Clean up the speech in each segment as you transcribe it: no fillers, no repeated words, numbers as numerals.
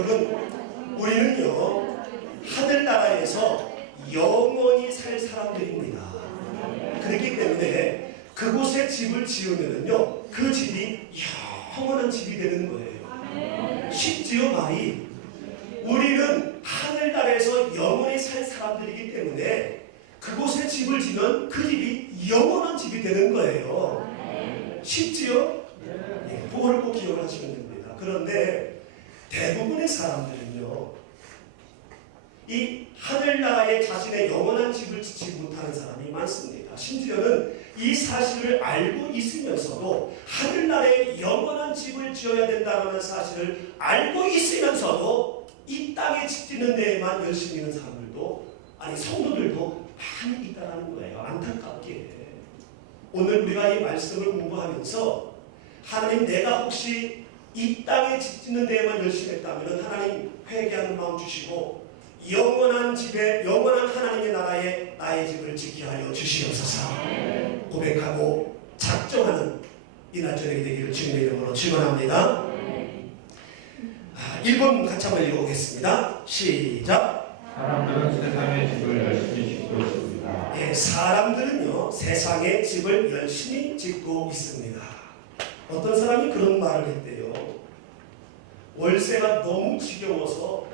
여러분, 우리는요 하늘나라에서 영원히 살 사람들입니다. 그렇기 때문에 그곳에 집을 지으면은요 그 집이 영원한 집이 되는 거예요. 쉽지요 말이. 우리는 하늘나라에서 영원히 살 사람들이기 때문에 그곳에 집을 지면 그 집이 영원한 집이 되는 거예요. 쉽지요? 예, 그거를 꼭 기억을 하시면 됩니다. 그런데 대부분의 사람들은요 이 하늘나라에 자신의 영원한 집을 짓지 못하는 사람이 많습니다. 심지어는 이 사실을 알고 있으면서도 하늘나라에 영원한 집을 지어야 된다는 사실을 알고 있으면서도 이 땅에 집 짓는 데에만 열심히 있는 사람들도, 아니 성도들도 많이 있다는 거예요. 안타깝게 오늘 우리가 이 말씀을 공부하면서 하나님, 내가 혹시 이 땅에 집 짓는 데에만 열심히 했다면 하나님 회개하는 마음 주시고 영원한 집에, 영원한 하나님의 나라에 나의 집을 짓게 하여 주시옵소서 고백하고 작정하는 이날 저녁이 되기를 주님의 이름으로 축원합니다. 1번 같이 한번 읽어보겠습니다. 시작. 사람들은 세상의 집을 열심히 짓고 있습니다. 네, 사람들은요 세상의 집을 열심히 짓고 있습니다. 어떤 사람이 그런 말을 했대요. 월세가 너무 지겨워서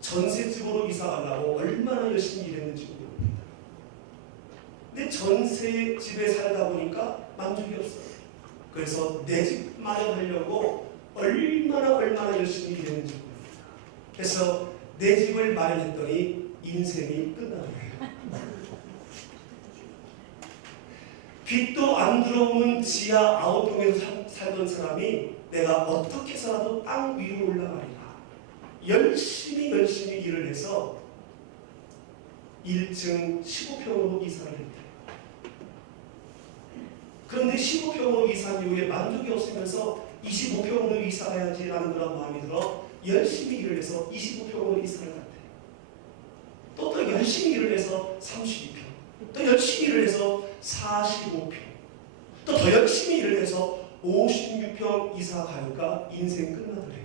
전세집으로 이사 가려고 얼마나 열심히 일했는지 모릅니다. 근데 전세집에 살다 보니까 만족이 없어요. 그래서 내 집 마련하려고 얼마나 열심히 일했는지 모릅니다. 그래서 내 집을 마련했더니 인생이 끝나네요. 빛도 안 들어오는 지하 아웃동에서 살던 사람이 내가 어떻게 해서라도 땅 위로 올라가리라 열심히 일을 해서 1층 15평으로 이사를 했대요. 그런데 15평으로 이사한 이후에 만족이 없으면서 25평으로 이사해야지라는 그런 마음이 들어 열심히 일을 해서 25평으로 이사를 갔대요. 또 열심히 일을 해서 32평, 또 열심히 일을 해서 45평, 또 더 열심히 일을 해서 56평 이사 가니까 인생 끝나더래요.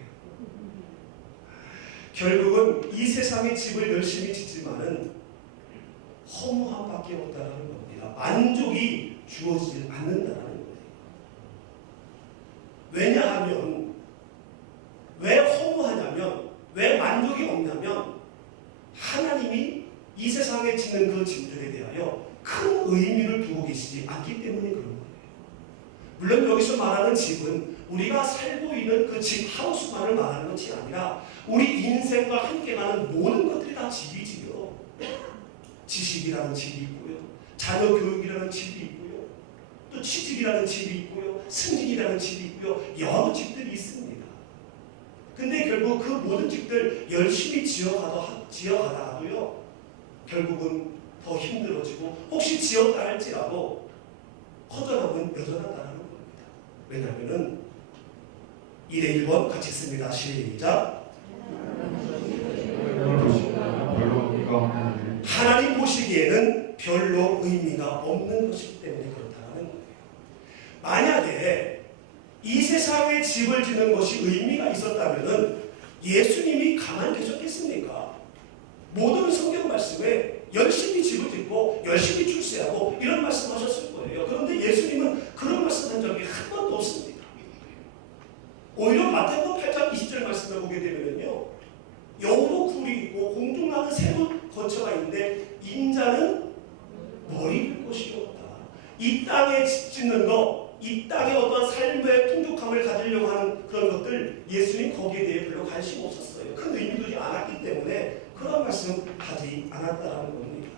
결국은 이 세상의 집을 열심히 짓지만은 허무함밖에 없다는 겁니다. 만족이 주어지지 않는다는 거예요. 왜냐하면, 왜 허무하냐면, 왜 만족이 없냐면 하나님이 이 세상에 짓는 그 집들에 대하여 큰 의미를 두고 계시지 않기 때문에 그런 거예요. 물론 여기서 말하는 집은 우리가 살고 있는 그 집 하우스만을 말하는 것이 아니라 우리 인생과 함께 가는 모든 것들이 다 집이지요. 지식이라는 집이 있고요, 자녀 교육이라는 집이 있고요, 또 취직이라는 집이 있고요, 승진이라는 집이 있고요, 여러 집들이 있습니다. 근데 결국 그 모든 집들 열심히 지어가다가도요 결국은 더 힘들어지고, 혹시 지었다 할지라도 허전함은 여전하다는 겁니다. 왜냐하면 1에 1번 같이 씁니다. 시작. 하나님 보시기에는 별로 의미가 없는 것이기 때문에 그렇다는 거예요. 만약에 이 세상에 집을 짓는 것이 의미가 있었다면 예수님이 가만히 계셨겠습니까? 모든 성경 말씀에 열심히 집을 짓고 열심히 출세하고 이런 말씀하셨을 거예요. 그런데 예수님은 그런 말씀한 적이 한 번도 없습니다. 오히려 마태복음 8장 20절 말씀을 보게 되면요, 여우도 굴이 있고 공중나는 새도 거처가 있는데 인자는 머리를 곳이 없다. 이 땅에 집 짓는 거, 이 땅에 어떤 삶의 풍족함을 가지려고 하는 그런 것들, 예수님 거기에 대해 별로 관심 없었어요. 큰 의미 두지 않았기 때문에 그런 말씀 하지 않았다는 겁니다.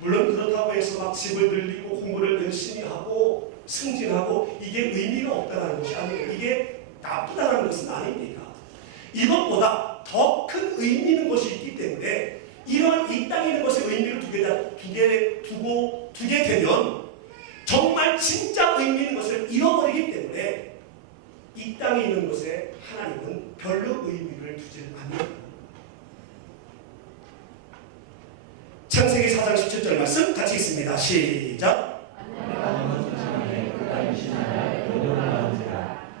물론 그렇다고 해서 막 집을 늘리고 공부를 열심히 하고 승진하고 이게 의미가 없다는 것이 아니고, 이게 나쁘다는 것은 아닙니다. 이것보다 더 큰 의미 있는 것이 있기 때문에 이러한 이 땅에 있는 것에 의미를 두게 되면 정말 진짜 의미 있는 것을 잃어버리기 때문에 이 땅에 있는 것에 하나님은 별로 의미를 두지 않습니다. 창세기 4장 17절 말씀 같이 있습니다. 시작.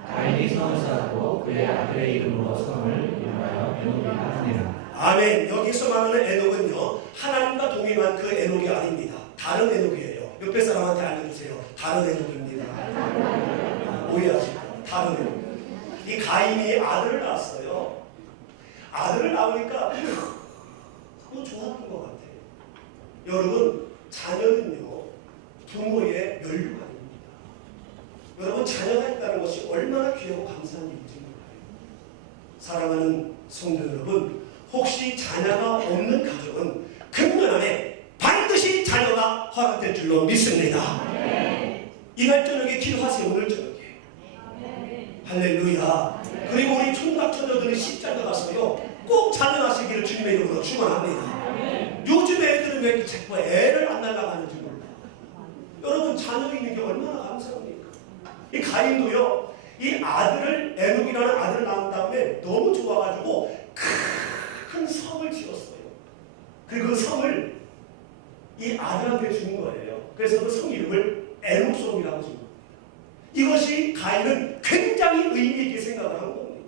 가인이 선을 쌓고 그의 아들의 이름으로 이름으로 성을 이름하여 에녹이라 하니라. 아멘. 여기서 말하는 에녹은요, 하나님과 동행한 그 에녹이 아닙니다. 다른 에녹이에요. 옆에 사람한테 알려주세요. 다른 에녹입니다. 오해하시고, 다른 에녹. 이 가인이 아들을 낳았어요. 아들을 낳으니까 너무 좋았던 것 같아요. 여러분, 자녀는요, 부모의 멸류관입니다. 여러분, 자녀가 있다는 것이 얼마나 귀하고 감사한 일인지 몰라요. 사랑하는 성도 여러분, 혹시 자녀가 없는 가족은 금년 안에 반드시 자녀가 허락될 줄로 믿습니다. 이날 저녁에 기도하세요. 오늘 저녁에. 할렐루야. 그리고 우리 총각 처녀들이 십자가 가서요, 꼭 자녀 하시기를 주님의 이름으로 축원합니다. 요즘 애들은 왜 이렇게 자꾸 애를 안 낳아가는지 몰라. 여러분, 자녀 있는 게 얼마나 감사합니까? 이 가인도요, 이 아들을, 에녹이라는 아들을 낳은 다음에 너무 좋아가지고 큰 성을 지었어요. 그리고 그 성을 이 아들한테 준 거예요. 그래서 그 성 이름을 에녹성이라고 준 겁니다. 이것이 가인은 굉장히 의미 있게 생각을 한 겁니다.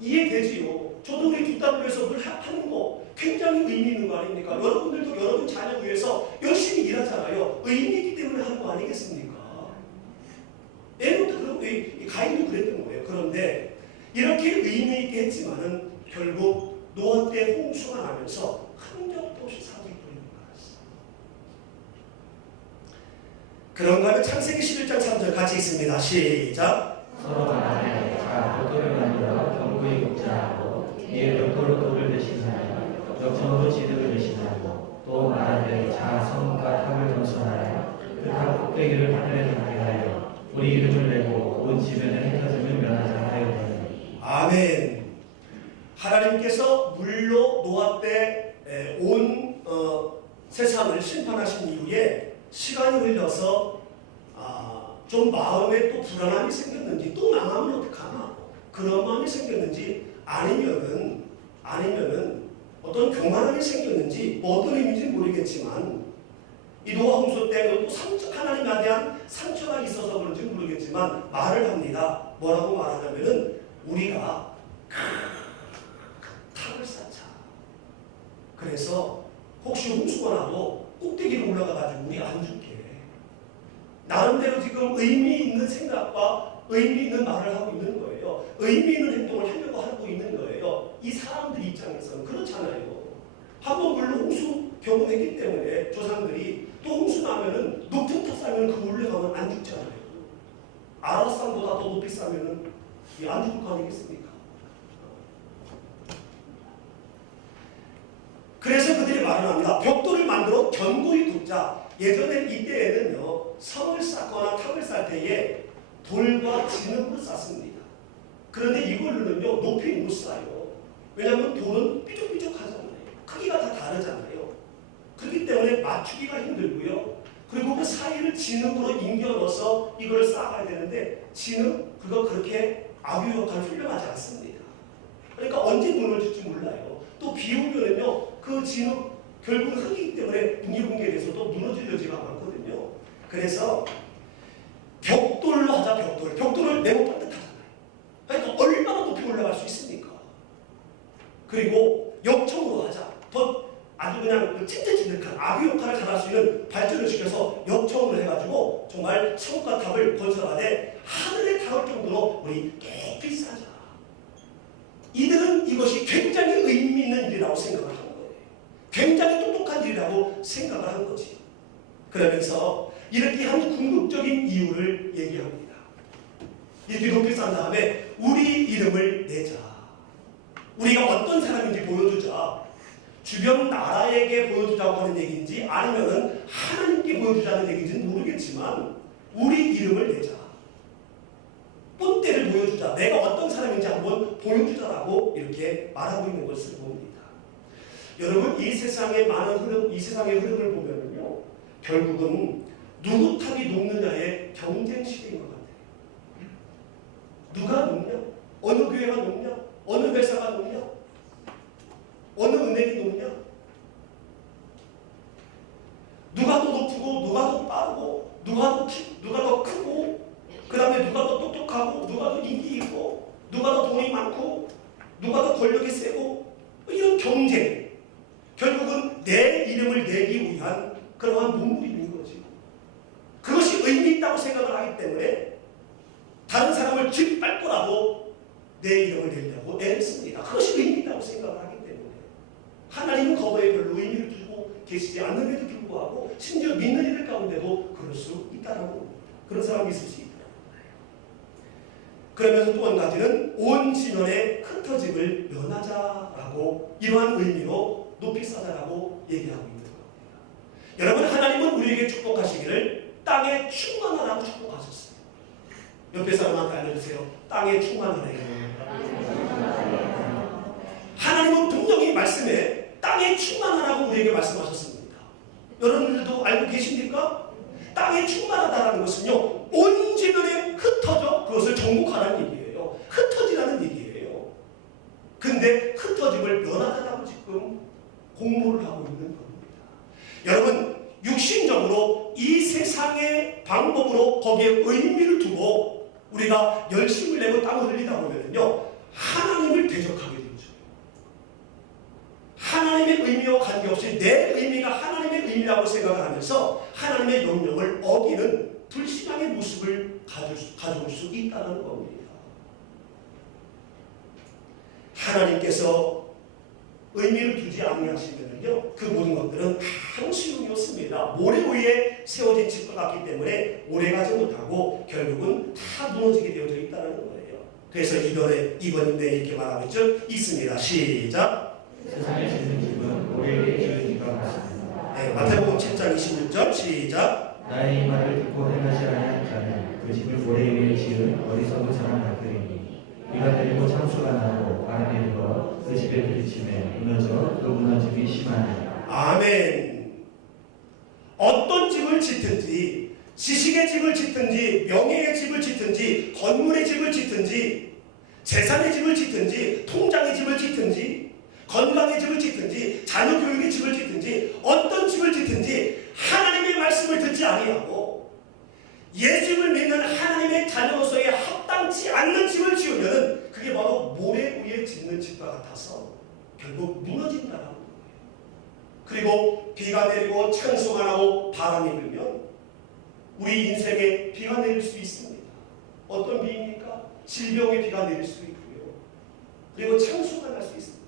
이해되지요? 저도 우리 두 딸을 위해서 늘 하는 거 굉장히 의미 있는 거 아닙니까? 여러분들도 여러분 자녀 위해서 열심히 일하잖아요. 의미 있기 때문에 하는 거 아니겠습니까? 에녹도 그렇고 가인도 그랬던 거예요. 그런데 이렇게 의미 있게 했지만은 결국 노아 때 홍수가 나면서 흔적도 없이 사라져 버리는 거였어요. 그런가 하면 창세기 11장 3절 같이 있습니다. 시작. 서로 말하되 자 벽돌을 만들어 경구에 굽자하고 이에 벽돌로 돌을 대신하여 벽천으로 지득을 대신하고 또 말하되 자 성과 탑을 건설하여 그 탑 꼭대기를 하늘에 닿게 하여 우리 이름을 내고 온 지면에 흩어짐을 면하자 하였더니. 아멘. 하나님께서 물로 노아 때 온 세상을 심판하신 이후에 시간이 흘러서 좀 마음에 또 불안함이 생겼는지, 또 망하면 어떡하나, 그런 마음이 생겼는지, 아니면은 어떤 교만함이 생겼는지, 뭐 어떤 의미인지는 모르겠지만, 이 노아 홍수 때 하나님에 대한 상처가 있어서 그런지 모르겠지만 말을 합니다. 뭐라고 말하냐면은 우리가 탑을 쌓자. 그래서 혹시 홍수가 나도 꼭대기로 올라가가지고 우리 안 죽게. 나름대로 지금 의미 있는 생각과 의미 있는 말을 하고 있는 거예요. 의미 있는 행동을 하려고 하고 있는 거예요. 이 사람들 입장에서는 그렇잖아요. 한번 물론 홍수 경험했기 때문에 조상들이 또 홍수 나면은 높은 탑 쌓으면 그 올라가면 안 죽잖아요. 아라산보다 더 높이 쌓으면은 안 죽을 거 아니겠습니까? 그래서 그들이 말을 합니다. 벽돌을 만들어 견고히 굽자. 예전에 이때에는요, 성을 쌓거나 탑을 쌓을 때에 돌과 진흙으로 쌓습니다. 그런데 이걸로는요, 높이 못 쌓아요. 왜냐하면 돌은 삐죽삐죽하잖아요. 크기가 다 다르잖아요. 그렇기 때문에 맞추기가 힘들고요. 그리고 그 사이를 진흙으로 인겨 넣어서 이걸 쌓아야 되는데 진흙, 그거 그렇게 아뷰 역할을 훌륭하지 않습니다. 그러니까 언제 무너질지 몰라요. 또 비 오면은요, 그 진흙 결국은 흙이기 때문에 붕괴붕괴 돼서 또 무너질 여지가 많거든요. 그래서 벽돌로 하자. 벽돌을 매우 반듯하잖아요. 그러니까 얼마나 높이 올라갈 수 있습니까? 그리고 역청으로 하자. 더 아주 그냥 찐득찐득한 아비 역할을 잘할 수 있는 발전을 시켜서 역청으로 해가지고 정말 성과 탑을 건설하되 하늘에 닿을 정도로 우리 높이 쌓자. 이들은 이것이 굉장히 의미 있는 일이라고 생각을 한 거예요. 굉장히 똑똑한 일이라고 생각을 한 거지. 그러면서 이렇게 한 궁극적인 이유를 얘기합니다. 이렇게 높이 쌓은 다음에 우리 이름을 내자. 우리가 어떤 사람인지 보여주자. 주변 나라에게 보여주자고 하는 얘기인지 아니면은 하나님께 보여주자는 얘기인지는 모르겠지만 우리 이름을 내자. 본때를 보여주자. 내가 어떤 사람인지 한번 보여주자라고 이렇게 말하고 있는 것을 봅니다. 여러분, 이 세상의 많은 흐름, 이 세상의 흐름을 보면요, 결국은 누구 탑이 높느냐의 경쟁 시대인 것 같아요. 누가 높냐? 어느 교회가 높냐? 어느 회사가 높냐? 어느 은행이 높냐? 누가 더 높고, 누가 더 빠르고, 누가 더 크고, 그 다음에 누가 더 똑똑하고, 누가 더 인기 있고, 누가 더 많고 누가 더 권력이 세고 이런 경쟁, 결국은 내 이름을 내기 위한 그러한 눈물인 거지. 그것이 의미 있다고 생각을 하기 때문에 다른 사람을 짓밟고라도 내 이름을 내려고 애를 씁니다. 그것이 의미 있다고 생각을 하기 때문에. 하나님은 거기에 별로 의미를 두고 계시지 않는데도 불구하고 심지어 믿는 이들 가운데도 그럴 수 있다는 겁니다. 그런 사람이 있을 수 있다. 그러면서 또 한 가지는 온 진원의 흩어짐을 면하자라고 이러한 의미로 높이 쌓아라고 얘기하고 있는 겁니다. 여러분, 하나님은 우리에게 축복하시기를 땅에 충만하라고 축복하셨어요. 옆에 사람한테 알려주세요. 땅에 충만하래요. 하나님은 분명히 말씀에 땅에 충만하라고 우리에게 말씀하셨습니다. 여러분들도 알고 계십니까? 땅에 충만하다는 것은요, 온 지면에 흩어져 그것을 정복하라는 얘기예요. 흩어지라는 얘기예요. 근데 흩어짐을 면하다라고 지금 공모를 하고 있는 겁니다. 여러분, 육신적으로 이 세상의 방법으로 거기에 의미를 두고 우리가 열심을 내고 땀을 흘리다 보면요, 하나님을 대적하게 되죠. 하나님의 의미와 관계없이 내 의미가 하나님의 의미라고 생각을 하면서 하나님의 명령을 어기는 불신앙의 모습을 가져올 수 있다는 겁니다. 하나님께서 의미를 두지 아니하시면요, 그 모든 것들은 다 소용이 없습니다. 모래 위에 세워진 집과 같기 때문에 오래가지 못하고 결국은 다 무너지게 되어져 있다는 거예요. 그래서 이번에 이렇게 말하고 있죠. 있습니다. 시작. 세상에 짓는 집은 오래에 지은 집과 같습니다. 네, 마태복음 7장 26절 시작. 나의 이 말을 듣고 행하지 아니하는 자는 그 집을 오래 위에 지은 어리석은 사람 같으리니 비가 내리고 창수가 나고 바람이 불어 그 집에 부딪히며 무너져 그 무너짐이 심하니라. 아멘. 어떤 집을 짓든지, 지식의 집을 짓든지, 명예의 집을 짓든지, 건물의 집을 짓든지, 재산의 집을 짓든지, 통장의 집을 짓든지, 건강의 집을 짓든지, 자녀 교육의 집을 짓든지, 어떤 집을 짓든지 하나님의 말씀을 듣지 아니하고 예수를 믿는 하나님의 자녀로서의 합당치 않는 집을 지으면 그게 바로 모래 위에 짓는 집과 같아서 결국 무너진다는 거예요. 그리고 비가 내리고 창수가 나고 바람이 불면 우리 인생에 비가 내릴 수 있습니다. 어떤 비입니까? 질병의 비가 내릴 수 있고요. 그리고 창수가 날 수 있습니다.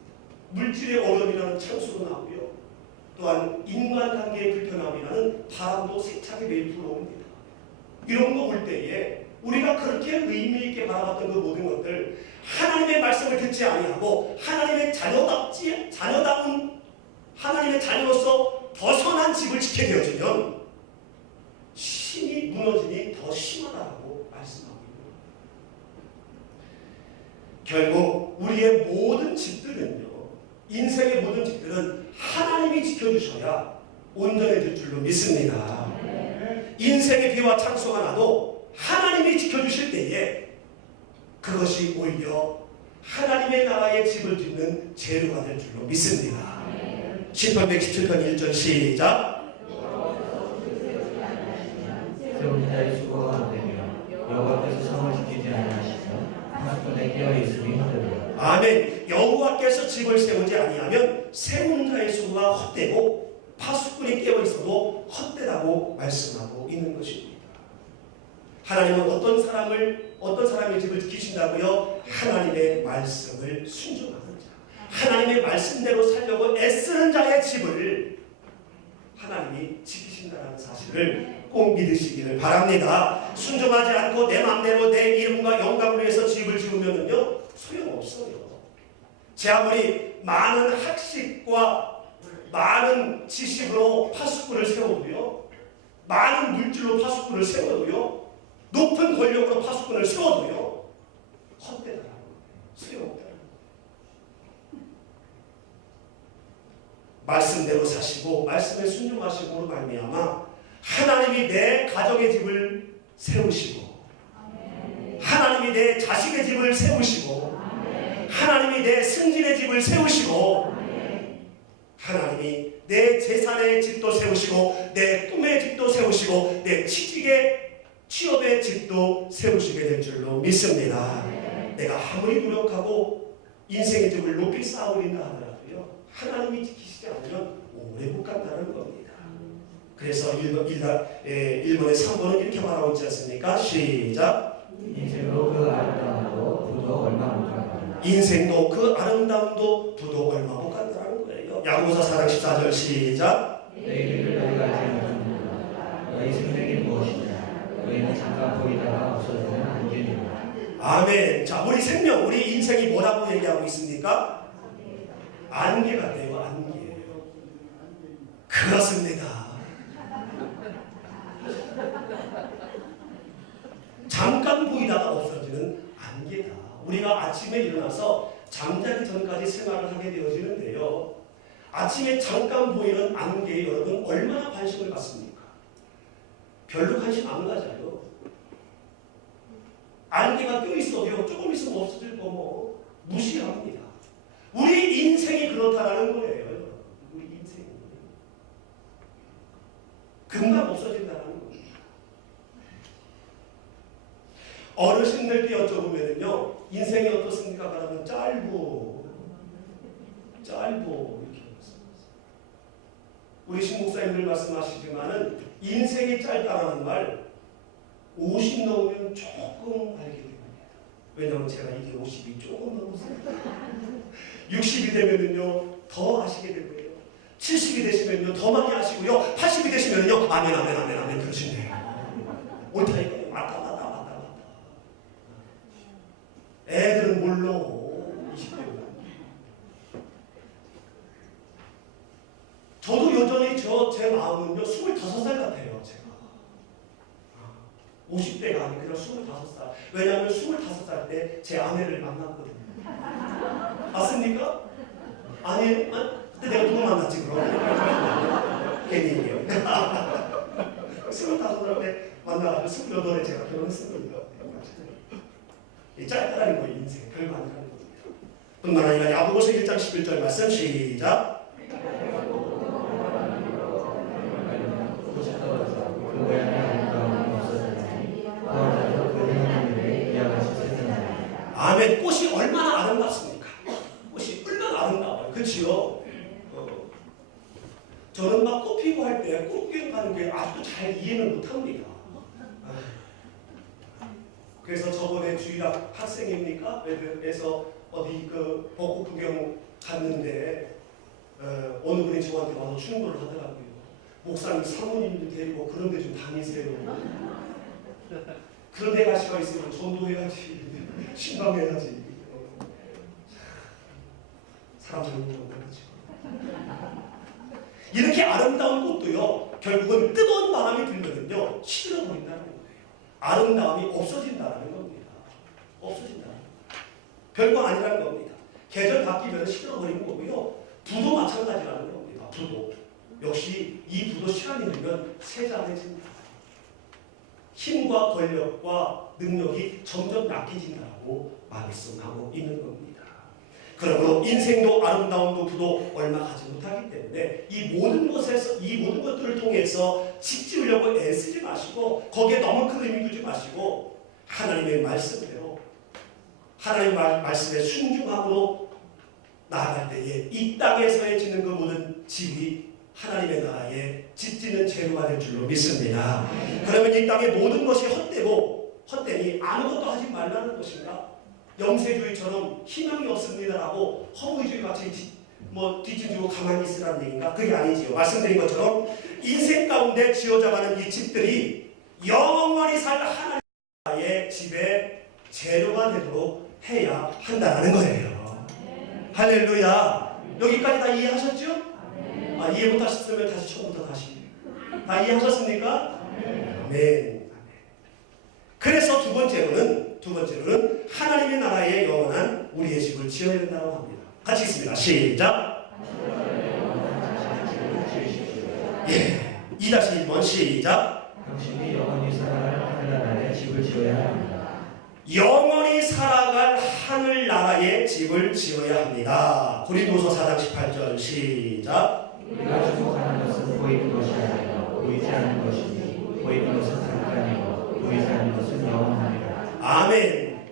물질의 어려움이라는 창수도 나오고요. 또한 인간관계의 불편함이라는 바람도 세차게 매일 불어옵니다. 이런 거 올 때에 우리가 그렇게 의미 있게 바라봤던 그 모든 것들, 하나님의 말씀을 듣지 아니하고 하나님의 자녀다운 하나님의 자녀로서 벗어난 집을 지게 되어지면 심히 무너짐이 더 심하다고 말씀하고 있는 거예요. 결국 우리의 모든 집들은요, 인생의 모든 집들은 하나님이 지켜주셔야 온전해질 줄로 믿습니다. 인생의 비와 창수가 나도 하나님이 지켜주실 때에 그것이 오히려 하나님의 나라의 집을 짓는 재료가 될 줄로 믿습니다. 시편 117편 1절 시작. 세운 자의 수고가 못되며 여호와께서 성을 지키지 아니하시면 파수꾼에 깨어 있음이 헛되리라. 아멘. 여호와께서 집을 세우지 아니하면 세우는 자의 수고가 헛되고 파수꾼이 깨어 있어도 헛되다고 말씀하고 있는 것입니다. 하나님은 어떤 사람의 집을 지키신다고요? 하나님의 말씀을 순종하는 자, 하나님의 말씀대로 살려고 애쓰는 자의 집을 하나님이 지키신다는 사실을 꼭 믿으시기를 바랍니다. 순종하지 않고 내 마음대로 내 이름과 영광을 위해서 집을 지으면요, 소용없어요. 제 아무리 많은 학식과 많은 지식으로 파수꾼을 세워도요, 많은 물질로 파수꾼을 세워도요, 높은 권력으로 파수꾼을 세워도요, 헛되다라는 거예요. 소용없다는 거예요. 말씀대로 사시고 말씀에 순종하시고로 말미암아 하나님이 내 가정의 집을 세우시고, 하나님이 내 자식의 집을 세우시고, 하나님이 내 승진의 집을 세우시고, 하나님이 내 재산의 집도 세우시고, 내 꿈의 집도 세우시고, 내 취업의 집도 세우시게 될 줄로 믿습니다. 내가 아무리 노력하고 인생의 듭을 높이 쌓아올린다 하더라도요, 하나님이 지키시지 않으면 오래 못 간다는 겁니다. 그래서 1번의 3번은 이렇게 말하고 있지 않습니까? 시작. 인생도 그 아름다움도 부도 얼마 못 간다. 인생도 그 아름다움도 부도 얼마 못 간다는 거예요. 야고보서 4장 14절 시작. 내 길을 너희가 알지 못하느냐. 너희 생명이 무엇이냐. 너희는 잠깐 보이다가 없어지는 안개니라. 아멘. 자, 우리 생명, 우리 인생이 뭐라고 얘기하고 있습니까? 안개 같아요. 안개. 그렇습니다. 잠깐 보이다가 없어지는 안개다. 우리가 아침에 일어나서 잠자기 전까지 생활을 하게 되어지는데요. 아침에 잠깐 보이는 안개에 여러분 얼마나 관심을 갖습니까? 별로 관심 안 가져요. 안개가 껴있어도요, 조금 있으면 없어질 거 뭐 무시합니다. 우리 인생이 그렇다라는 거예요. 우리 인생이 금방 없어진다는 겁니다. 어르신들께 여쭤보면요, 인생이 어떻습니까? 그러면 짧고 이렇게 말씀하세요. 우리 신목사님들 말씀하시지만은 인생이 짧다라는 말 50 넘으면 조금 알게 됩니다. 왜냐하면 제가 이제 50이 조금 넘었어요. 60이 되면은요 더 아시게 될 거예요. 70이 되시면요 더 많이 아시고요. 80이 되시면요 아멘 그러시네요. 옳다 이거예요. 맞다. 애들은 몰라. 20대보다. 저도 여전히 제 마음은요 25살 같아요. 제가 50대가 아니고 25살. 왜냐하면 25살 때 제 아내를 만났거든요. 맞습니까? 아니에요? 그때 내가 누구 만났지 그럼? 괜히 얘기해요. 25살 때 만나가지고 28에 제가 결혼했습니다. 이 짧다라는 거예요. 인생 별거 아니라는 겁니다. 뿐만 아니라 야고보서 1장 11절 말씀 시작. 아멘. 꽃이 얼마나 아름답습니까? 꽃이 얼마나 아름다워요. 그렇지요? 저는 막 꽃 피고 할 때 꽃구경 가는 게 아직도 잘 이해는 못합니다. 그래서 저번에 주일학 학생입니까? 그래서 어디 그 벚꽃 구경 갔는데 어느 분이 저한테 와서 충고를 하더라고요. 목사님 사모님도 데리고 그런 데 좀 다니세요. 그런 데 가시가 있으면 전도해야지. 신방해야지. 사람 잘못 거죠. 이렇게 아름다운 꽃도요. 결국은 뜨거운 바람이 불면은요. 시들어버린다는 거예요. 아름다움이 없어진다는 겁니다. 없어진다. 별거 아니라는 겁니다. 계절 바뀌면 시들어버리는 거고요. 부도 마찬가지라는 겁니다. 부도. 역시 이 부도 시간이 들면 세장해진다. 힘과 권력과 능력이 점점 약해진다고 말씀하고 있는 겁니다. 그러므로 인생도 아름다움도 부도 얼마 가지 못하기 때문에 이 모든 것들을 통해서 지키려고 애쓰지 마시고 거기에 너무 큰 의미 두지 마시고 하나님의 말씀대로 하나님의 말씀에 순종함으로 나아갈 때에 이 땅에서의 짓는 그 모든 집이 하나님의 나라에 짓지는 재료가 될 줄로 믿습니다. 그러면 이 땅의 모든 것이 헛되니 아무것도 하지 말라는 것인가? 영세주의처럼 희망이 없습니다라고 허무주의 같이 뒤집지고 가만히 있으라는 얘기인가? 그게 아니지요. 말씀드린 것처럼 인생 가운데 지어져가는 이 집들이 영원히 살 하나님의 집의 재료가 되도록 해야 한다는 거예요. 할렐루야. 여기까지 다 이해하셨죠? 이해 못하셨으면 다시 처음부터 다시. 다 이해하셨습니까? 아멘. 그래서 두 번째로는 하나님의 나라의 영원한 우리의 집을 지어야 된다고 합니다. 같이 읽습니다. 시작. 2-1번 시작. 당신이 영원히 살아갈 하늘나라의 집을 지어야 합니다. 영원히 살아갈 하늘나라의 집을 지어야 합니다. 고린도서 4장 18절 시작. 우리가 주목하는 것은 보이는 것이 아니라 보이지 않는 것이니 보이는 것은 잠깐이고 보이지 않는 것은 영원하니라. 아멘.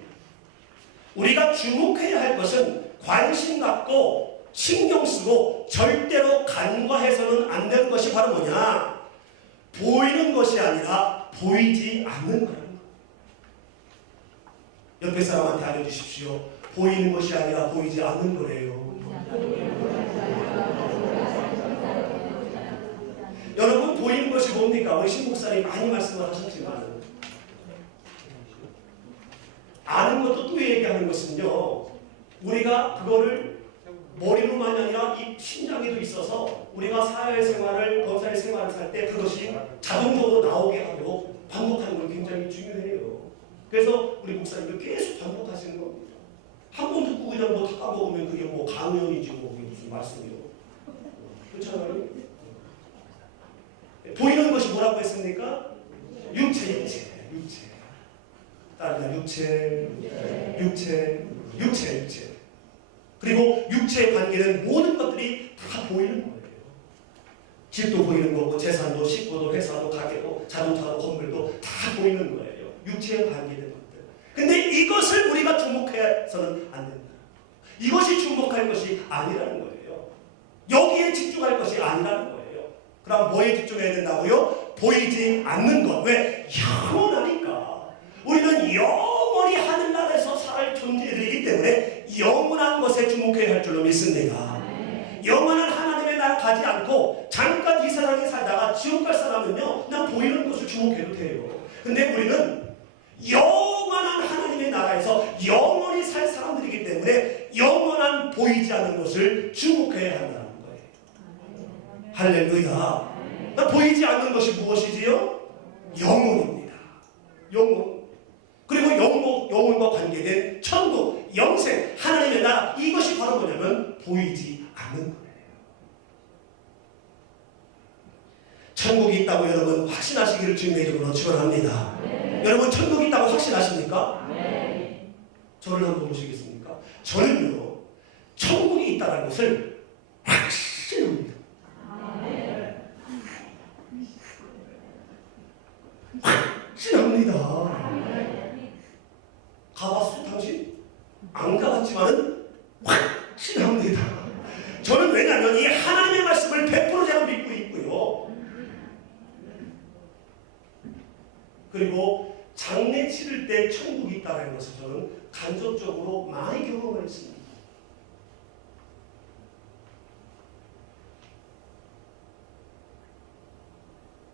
우리가 주목해야 할 것은 관심 갖고 신경 쓰고 절대로 간과해서는 안 되는 것이 바로 뭐냐? 보이는 것이 아니라 보이지 않는 거예요. 옆에 사람한테 알려주십시오. 보이는 것이 아니라 보이지 않는 거래요. 여러분, 보이는 것이 뭡니까? 우리 신목사님 많이 말씀을 하셨지만 아는 것도 또 얘기하는 것은요, 우리가 그거를 머리로만이 아니라 이 심장에도 있어서 우리가 사회생활을, 검사의 생활을 살 때 그것이 자동적으로 나오게 하도록 반복하는 건 굉장히 중요해요. 그래서 우리 목사님도 계속 반복하시는 겁니다. 한 번 듣고 그냥 뭐 다 까먹으면 그게 뭐 강연이지 뭐 그게 무슨 말씀이요. 그렇잖아요. 보이는 것이 뭐라고 했습니까? 육체. 따르다 육체. 그리고 육체의 관계는 모든 것들이 다 보이는 거예요. 집도 보이는 거고, 재산도, 식구도, 회사도, 가게도, 자동차도, 건물도 다 보이는 거예요. 육체에 관계된 것들. 근데 이것을 우리가 주목해서는 안 된다. 이것이 주목할 것이 아니라는 거예요. 여기에 집중할 것이 아니라는 거예요. 그럼 뭐에 집중해야 된다고요? 보이지 않는 것. 왜? 영원하니까. 우리는 영원히 하늘나라에서 살 존재들이기 때문에 영원한 것에 주목해야 할 줄로 믿습니다. 영원한 하나님의 나라 가지 않고 잠깐 이 세상에 살다가 지옥 갈 사람은요, 그냥 보이는 것을 주목해도 돼요. 근데 우리는 영원한 하나님의 나라에서 영원히 살 사람들이기 때문에 영원한 보이지 않는 것을 주목해야 한다는 거예요. 할렐루야. 보이지 않는 것이 무엇이지요? 영혼입니다. 영혼. 그리고 영혼과 관계된 천국, 영생, 하나님의 나라, 이것이 바로 뭐냐면 보이지 않는 거예요. 천국이 있다고 여러분 확신하시기를 주님의 이름으로 축원합니다. 여러분 천국이 있다고 확신하십니까? 저를 한번 보시겠습니까? 저는요, 천국이 있다는 것을 확신합니다. 확신합니다. 가봤어 당신? 안 가봤지만은 확신합니다. 저는 왜냐하면 이 하나님의 말씀을 100% 제가 믿고 있고요. 그리고 장례 치를 때 천국이 있다는 것을 저는 간접적으로 많이 경험을 했습니다.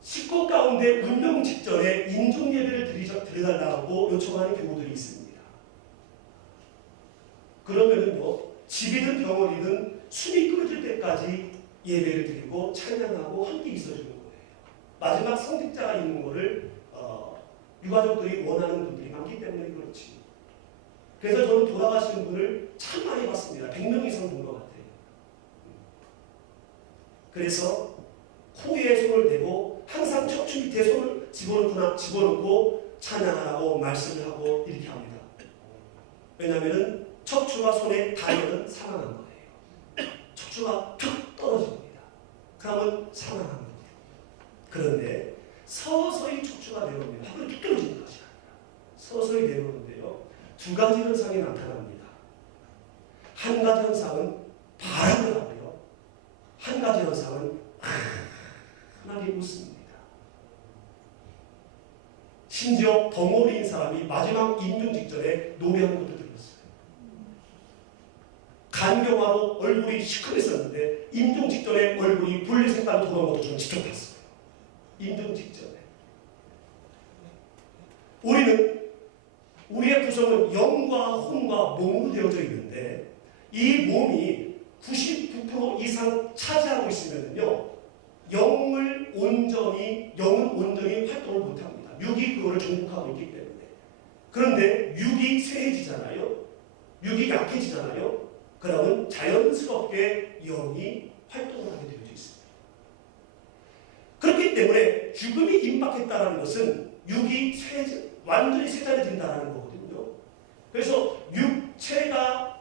식구 가운데 운명 직전에 인종 예배를 드려달라고 요청하는 경우들이 있습니다. 그러면은요, 집이든 병원이든 숨이 끊어질 때까지 예배를 드리고 찬양하고 함께 있어주는 거예요. 마지막 성직자가 있는 거를 유가족들이 원하는 분들이 많기 때문에 그렇지. 그래서 저는 돌아가시는 분을 참 많이 봤습니다. 100명 이상 본 것 같아요. 그래서 코에 손을 대고 항상 척추 밑에 손을 집어넣고 찬양하라고 말씀을 하고 이렇게 합니다. 왜냐하면 척추와 손에 닿으면 사망한 거예요. 척추가 툭 떨어집니다. 그러면 사망한 겁니다. 그런데 서서히 척추가 내려옵니다. 하루에 툭 떨어지는 것이 아니라 서서히 내려오는데요, 두 가지 현상이 나타납니다. 한 가지 현상은 바람을 하고요, 한 가지 현상은 환하게 웃습니다. 심지어 덩어리인 사람이 마지막 임종 직전에 노래하는 것도 들었어요. 간경화로 얼굴이 시커맸었는데 임종 직전에 얼굴이 분리 색깔로 돌아온 것도 저는 직접 봤어요. 임종 직전에. 우리의 구성은 영과 혼과 몸으로 되어져 있는데 이 몸이 99% 이상 차지하고 있으면요, 영은 온전히 활동을 못합니다. 육이 그거를 정복하고 있기 때문에. 그런데 육이 쇠해지잖아요. 육이 약해지잖아요. 그러면 자연스럽게 영이 활동을 하게 되어져 있습니다. 그렇기 때문에 죽음이 임박했다는 것은 육이 완전히 쇠잔해진다는 거거든요. 그래서 육체가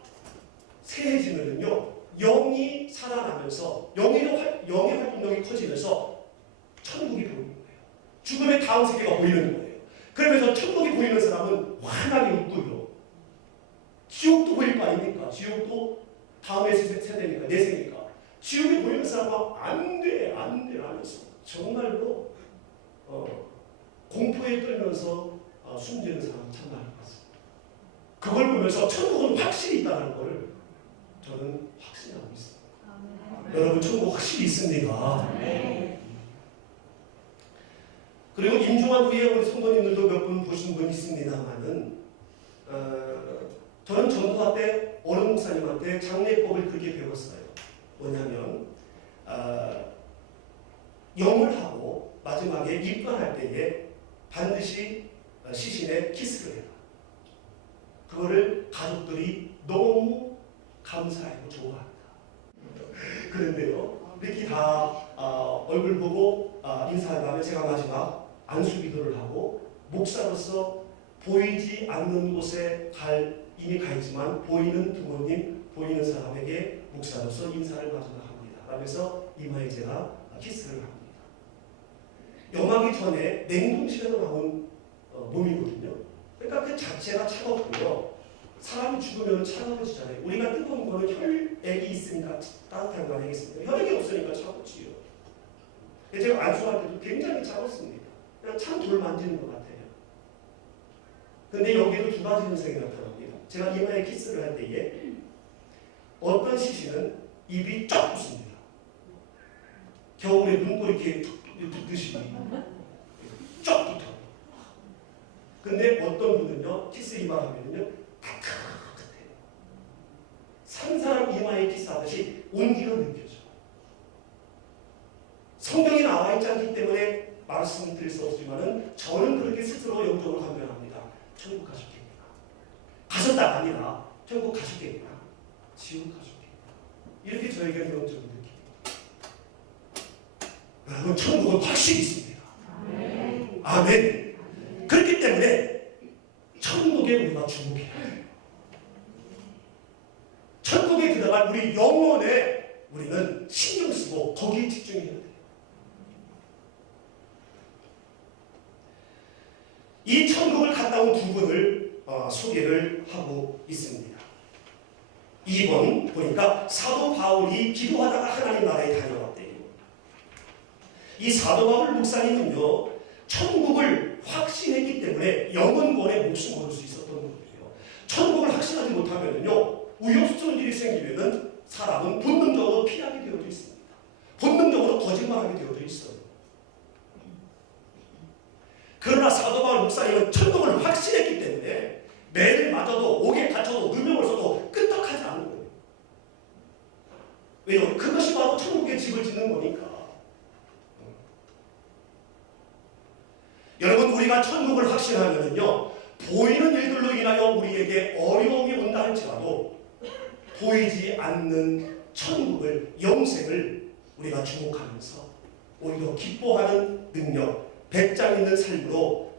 쇠해지면요, 영이 살아나면서 영의 활동력이 커지면서 천국이 보이는 거예요. 죽음의 다음 세계가 보이는 거예요. 그러면서 천국이 보이는 사람은 환하게 웃고요, 지옥도 보일 거 아닙니까? 지옥도 다음의 세대니까, 내 세니까. 지옥에 보이는 사람은 안 돼 하면서 정말로 공포에 떨면서 숨지는 사람은 참 많은 것 같습니다. 그걸 보면서 천국은 확실히 있다는 걸 저는 확신히 하고 있습니다. 여러분, 천국 확실히 있습니다. 그리고 임종한 후에 우리 성도님들도 몇 분 보신 분 있습니다만은 저는 전도사 때 어느 목사님한테 장례법을 그렇게 배웠어요. 뭐냐면 영을 하고 마지막에 입관할 때에 반드시 시신에 키스를 해라. 그거를 가족들이 너무 감사하고 좋아합니다. 그런데요, 이렇게 다 얼굴 보고 인사한 다음에 제가 마지막 안수기도를 하고 목사로서 보이지 않는 곳에 이미 가 있지만 보이는 부모님, 보이는 사람에게 목사로서 인사를 마지막 합니다. 그러면서 이마에 제가 키스를 합니다. 영하기 전에 냉동실에서 나온 몸이거든요. 그러니까 그 자체가 차갑고요. 사람이 죽으면 차가워지잖아요. 우리가 뜨거운 거는 혈액이 있으니까 따뜻한 거 아니겠습니까? 혈액이 없으니까 차갑지요. 제가 안수할 때도 굉장히 차갑습니다. 그냥 찬 돌 만지는 것 같아요. 근데 여기도 두 가지 현상이 나타납니다. 제가 이마에 키스를 할 때에 어떤 시신은 입이 쫙 붙습니다. 겨울에 눈도 이렇게 붙듯이 쫙 붙어요. 근데 어떤 분은요, 키스 이마 하면요, 따뜻해요. 산 사람 이마에 키스하듯이 온기가 느껴져요. 성경에 나와 있지 않기 때문에 말씀드릴 수 없지만은 저는 그렇게 스스로 영적으로 감명합니다. 천국 가셨겠구나. 가셨다가 아니라 천국 가셨겠구나. 지옥 가셨겠구나. 이렇게 저에게는 영적으로 느낍니다. 여러분, 천국은 확실히 있습니다. 아멘. 그렇기 때문에 천국에 우리가 주목해야 해요. 천국에 들어갈 우리 영혼에 우리는 신경 쓰고 거기에 집중해야 돼요. 이 천국을 갔다 온 두 분을 소개를 하고 있습니다. 2번 보니까 사도 바울이 기도하다가 하나님 나라에 다녀왔대요. 이 사도 바울 목사님은요, 천국을 확신했기 때문에 영혼권에 목숨 걸을 수 있었던 거예요. 천국을 확신하지 못하면요, 우여곡절 일이 생기면은 사람은 본능적으로 피하게 되어져 있습니다. 본능적으로 거짓말하게 되어져 있어요. 그러나 사도 바울 목사님은 천국을 확신했기 때문에 매를 맞아도 옥에 갇혀도 누명을 써도 끄떡하지 않는 거예요. 왜요? 그것이 바로 천국의 집을 짓는 거니까. 여러분, 우리가 천국을 확신하면요, 보이는 일들로 인하여 우리에게 어려움이 온다 할지라도 보이지 않는 천국을, 영생을 우리가 주목하면서 오히려 기뻐하는 능력, 배짱 있는 삶으로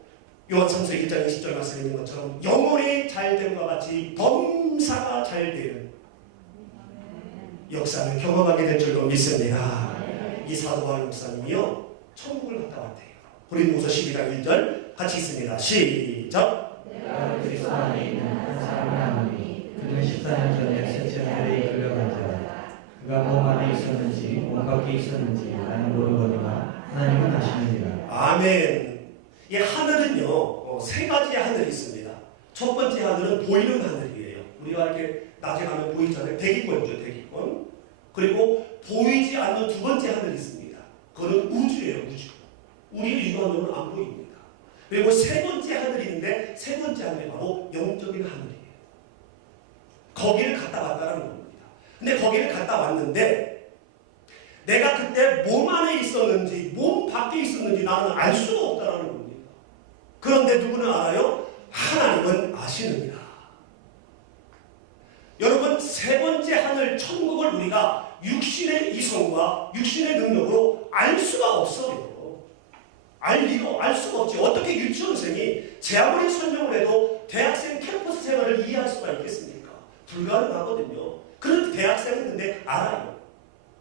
요한삼서 1장 20절 말씀에 있는 것처럼 영혼이 잘됨과 같이 범사가 잘되는 역사를 경험하게 될 줄로 믿습니다. 이 사도 바울 목사님이요, 천국을 갔다 왔대요. 고린도후서 12장 1절 같이 있습니다. 시작. 내가 그리스도 안에 있는 한 사람을 아노니 그는 14년 전에 셋째 하늘에 끌려간 자라. 그가 몸 안에 있었는지 몸 밖에 있었는지 나는 모르거니와 하나님은 아시느니라. 아멘. 이 하늘은요, 세 가지의 하늘이 있습니다. 첫 번째 하늘은 보이는 하늘이에요. 우리가 이렇게 낮에 가면 보이잖아요. 대기권이죠, 대기권. 그리고 보이지 않는 두 번째 하늘이 있습니다. 그거는 우주예요, 우주. 우리의 육안으로는 안 보입니다. 그리고 세 번째 하늘이 있는데 세 번째 하늘이 바로 영적인 하늘이에요. 거기를 갔다 왔다는 겁니다. 근데 거기를 갔다 왔는데 내가 그때 몸 안에 있었는지 몸 밖에 있었는지 나는 알 수가 없다는 겁니다. 그런데 누구는 알아요? 하나님은 아시느니라. 여러분, 세 번째 하늘 천국을 우리가 육신의 이성과 육신의 능력으로 알 수가 없어요. 알 수가 없지. 어떻게 유치원생이 제 아무리 설명을 해도 대학생 캠퍼스 생활을 이해할 수가 있겠습니까? 불가능하거든요. 그런데 대학생은 근데 알아요.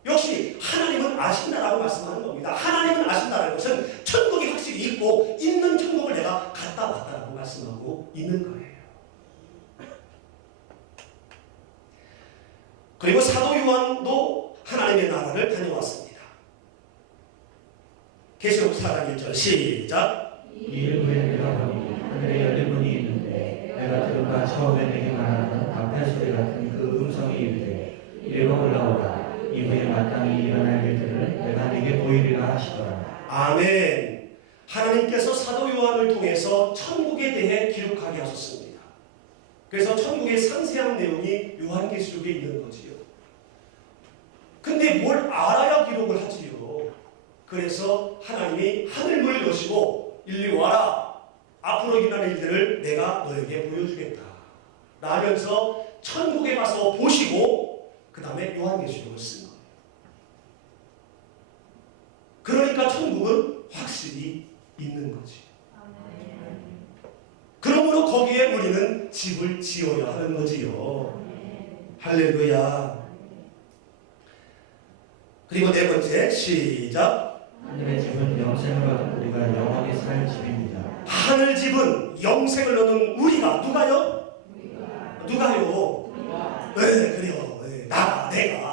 역시 하나님은 아신다라고 말씀하는 겁니다. 하나님은 아신다는 것은 천국이 확실히 있고 있는 천국을 내가 갔다 왔다라고 말씀하고 있는 거예요. 그리고 사도 요한도 하나님의 나라를 다녀왔습니다. 계시록 4장 1절 시작. 이일 후에 내가 보니 하늘에 열린 문이 있는데 내가 들은 바 처음에 내게 말하는 방패 소리 같은 그 음성이 이르되 이리로 올라오라. 이후에 마땅히 일어날 일들을 내가 네게 보이리라 하시더라. 아멘. 하나님께서 사도 요한을 통해서 천국에 대해 기록하게 하셨습니다. 그래서 천국의 상세한 내용이 요한계시록에 있는 거지요. 근데 뭘 알아야 기록을 하지요. 그래서 하나님이 하늘문을 여시고 일리 와라. 앞으로 일어날 일들을 내가 너에게 보여주겠다. 라면서 천국에 가서 보시고 그 다음에 요한계시록을 쓴 거예요. 그러니까 천국은 확실히 있는 거지. 그러므로 거기에 우리는 집을 지어야 하는 거지요. 할렐루야. 그리고 네 번째 시작. 하늘의 집은 영생을 얻은 우리가 영원히 살 집입니다. 하늘 집은 영생을 얻은 우리가 누가요? 누가요? 네, 그래요. 네.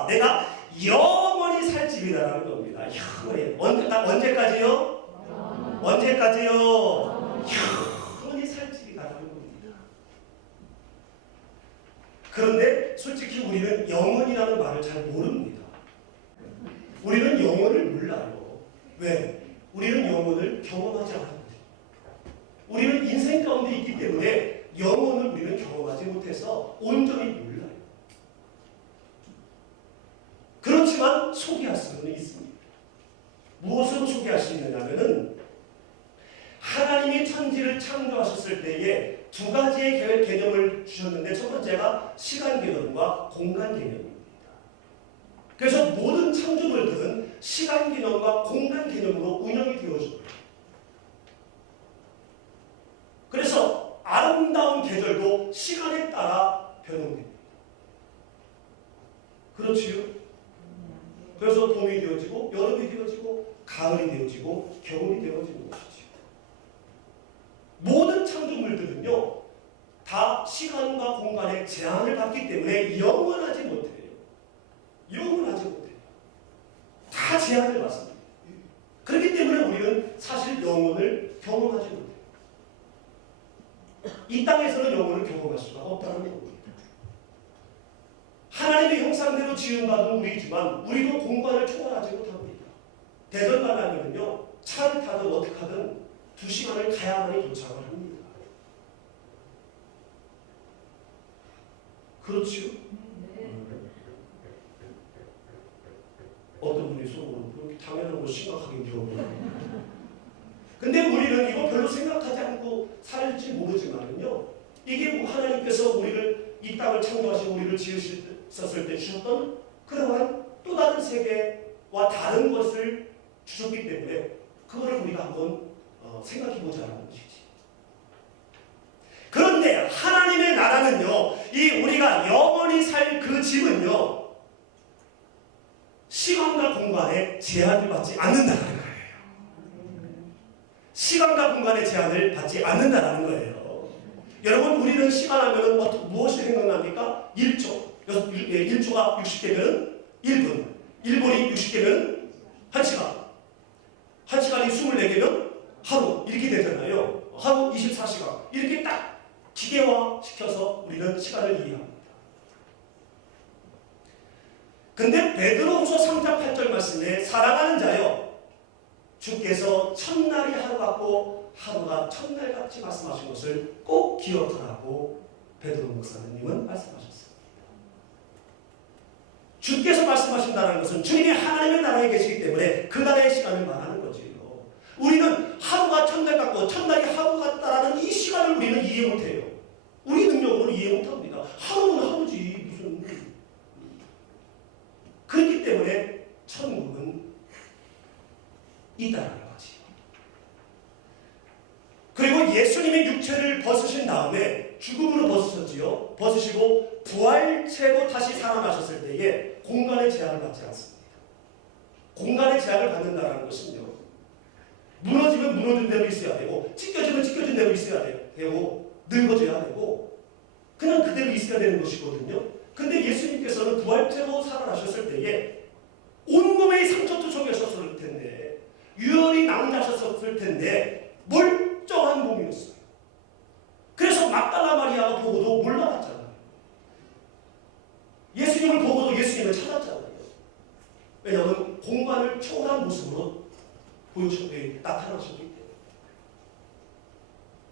내가 영원히 살 집이라는 겁니다. 영원히. 언제까지요? 언제까지요? 영원히 살 집이라는 겁니다. 그런데 솔직히 우리는 영원이라는 말을 잘 모릅니다. 우리는 영혼을 몰라요. 왜? 우리는 영혼을 경험하지 않았거든요. 우리는 인생 가운데 있기 때문에 영혼을 우리는 경험하지 못해서 온전히 몰라요. 그렇지만 소개할 수는 있습니다. 무엇으로 소개할 수 있느냐면은 하나님이 천지를 창조하셨을 때에 두 가지의 개념을 주셨는데 첫 번째가 시간 개념과 공간 개념입니다. 그래서 모든 창조물들은 시간 개념과 공간 개념으로 운영이 되어져요. 그래서 아름다운 계절도 시간에 따라 변형됩니다. 그렇지요? 그래서 봄이 되어지고 여름이 되어지고 가을이 되어지고 겨울이 되어지는 것이죠. 모든 창조물들은요 다 시간과 공간의 제한을 받기 때문에 영원하지 못해요. 영원하지 못해요. 다 제한을 받습니다. 그렇기 때문에 우리는 사실 영혼을 경험하지 못해요. 이 땅에서는 영혼을 경험할 수가 없다는 겁니다. 하나님의 형상대로 지음받은 우리지만 우리도 공간을 초월하지 못합니다. 대전 가면은요 차를 타든 어떻게 하든 2시간을 가야만이 도착을 합니다. 그렇지요? 어떤 분이 속으로 당연한 거 심각하게 물어보는. 근데 우리는 이거 별로 생각하지 않고 살지 모르지만은요, 이게 하나님께서 우리를 이 땅을 창조하시고 우리를 지으셨을 때 주셨던 그러한 또 다른 세계와 다른 것을 주셨기 때문에 그거를 우리가 한번 생각해보자는 것이지. 그런데 하나님의 나라는요, 이 우리가 영원히 살 그 집은요, 시간과 공간에 제한을 받지 않는다는 거예요. 시간과 공간의 제한을 받지 않는다는 거예요. 여러분, 우리는 시간 하면 무엇이 생각납니까? 1초. 1초가 60개면 1분. 1분이 60개면 1시간. 1시간이 24개면 하루. 이렇게 되잖아요. 하루 24시간. 이렇게 딱 기계화 시켜서 우리는 시간을 이해합니다. 근데 베드로후서 3장 8절 말씀에 사랑하는 자여 주께서 첫날이 하루 같고 하루가 첫날 같이 말씀하신 것을 꼭 기억하라고 베드로 목사님은 말씀하셨습니다. 주께서 말씀하신다는 것은 주님이 하나님의 나라에 계시기 때문에 그 나라의 시간을 말하는 거지요. 우리는 하루가 첫날 같고 첫날이 하루 같다라는 이 시간을 우리는 이해 못해요. 우리 능력으로 이해 못합니다. 하루는 하루지 무슨. 그렇기 때문에 천국은 있다는 거지. 그리고 예수님의 육체를 벗으신 다음에 죽음으로 벗으셨지요. 벗으시고 부활체로 다시 살아나셨을 때에 공간의 제한을 받지 않습니다. 공간의 제한을 받는다는 것은요, 무너지면 무너진 대로 있어야 되고 찢겨지면 찢겨진 대로 있어야 되고 늙어져야 되고 그냥 그대로 있어야 되는 것이거든요. 근데 예수님께서는 부활체로 살아나셨을 때에 온몸의 상처투성이셨을 텐데 유혈이 낭자셨을 텐데 멀쩡한 몸이었어요. 그래서 막달라 마리아가 보고도 몰라봤잖아요. 예수님을 보고도 예수님을 찾았잖아요. 왜냐하면 공간을 초월한 모습으로 나타나셨기 때문에.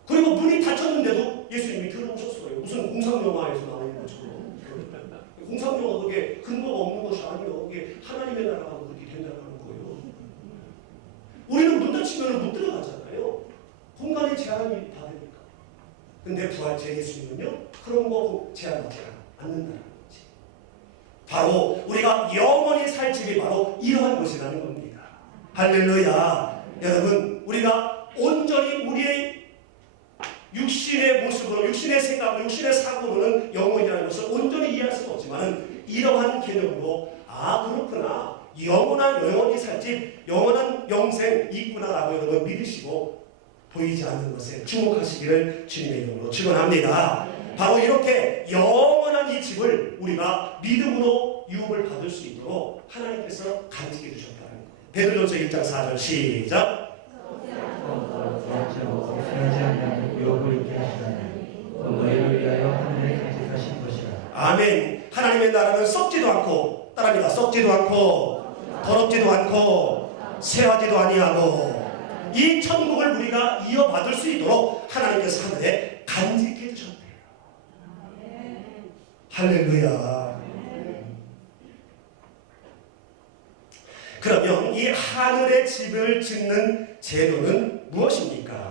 그리고 문이 닫혔는데도 예수님이 들어오셨어요. 무슨 공상영화에서 나오는 것처럼. 공상영화 그게 근거가 없는 것이 아니에요. 그게 하나님의 나라가 그렇게 된다는 거예요. 우리는 문 닫히면 못 들어가잖아요. 공간의 제한이 다 되니까. 근데 부활체 예수님은요, 그런 거 제한하지 않는다는 거지. 바로 우리가 영원히 살 집이 바로 이러한 것이라는 겁니다. 할렐루야. 여러분, 우리가 온전히 우리의 육신의 모습으로, 육신의 생각으로, 육신의 사고로는 영혼이라는 것을 온전히 이해할 수는 없지만 이러한 개념으로 그렇구나, 영원히 살 집, 영원한 영생 있구나라고 여러분 믿으시고 보이지 않는 것에 주목하시기를 주님의 이름으로 축원합니다. 바로 이렇게 영원한 이 집을 우리가 믿음으로 유업을 받을 수 있도록 하나님께서 간직해 주셨다는 거예요. 베드로전서 1장 4절 시작. 유업을 있게 하시다니 또 너희를 위하여 하늘에 간직하신 것이라. 아멘. 하나님의 나라는 썩지도 않고, 따라합니다, 썩지도 않고 더럽지도 않고 쇠하지도 아니하고, 이 천국을 우리가 이어받을 수 있도록 하나님께서 하늘에 간직해 주셨대요. 할렐루야. 그러면 이 하늘의 집을 짓는 제도는 무엇입니까?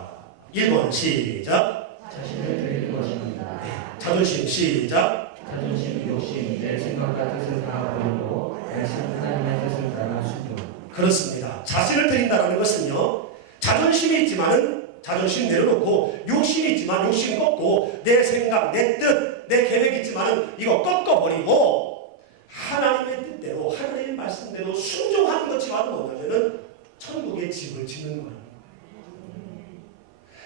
1번 시작. 자신을 드리는 것입니다. 자존심 시작. 자존심, 욕심, 내 생각과 뜻을 다 버리고 하나님의 뜻을 따라 순종. 그렇습니다. 자신을 드린다는 것은요, 자존심이 있지만은 자존심 내려놓고, 욕심이 있지만 욕심 꺾고, 내 생각, 내 뜻, 내 계획이 있지만은 이거 꺾어버리고 하나님의 뜻대로, 하나님의 말씀대로 순종하는 것이 바로 뭐냐면은 천국의 집을 짓는 거예요.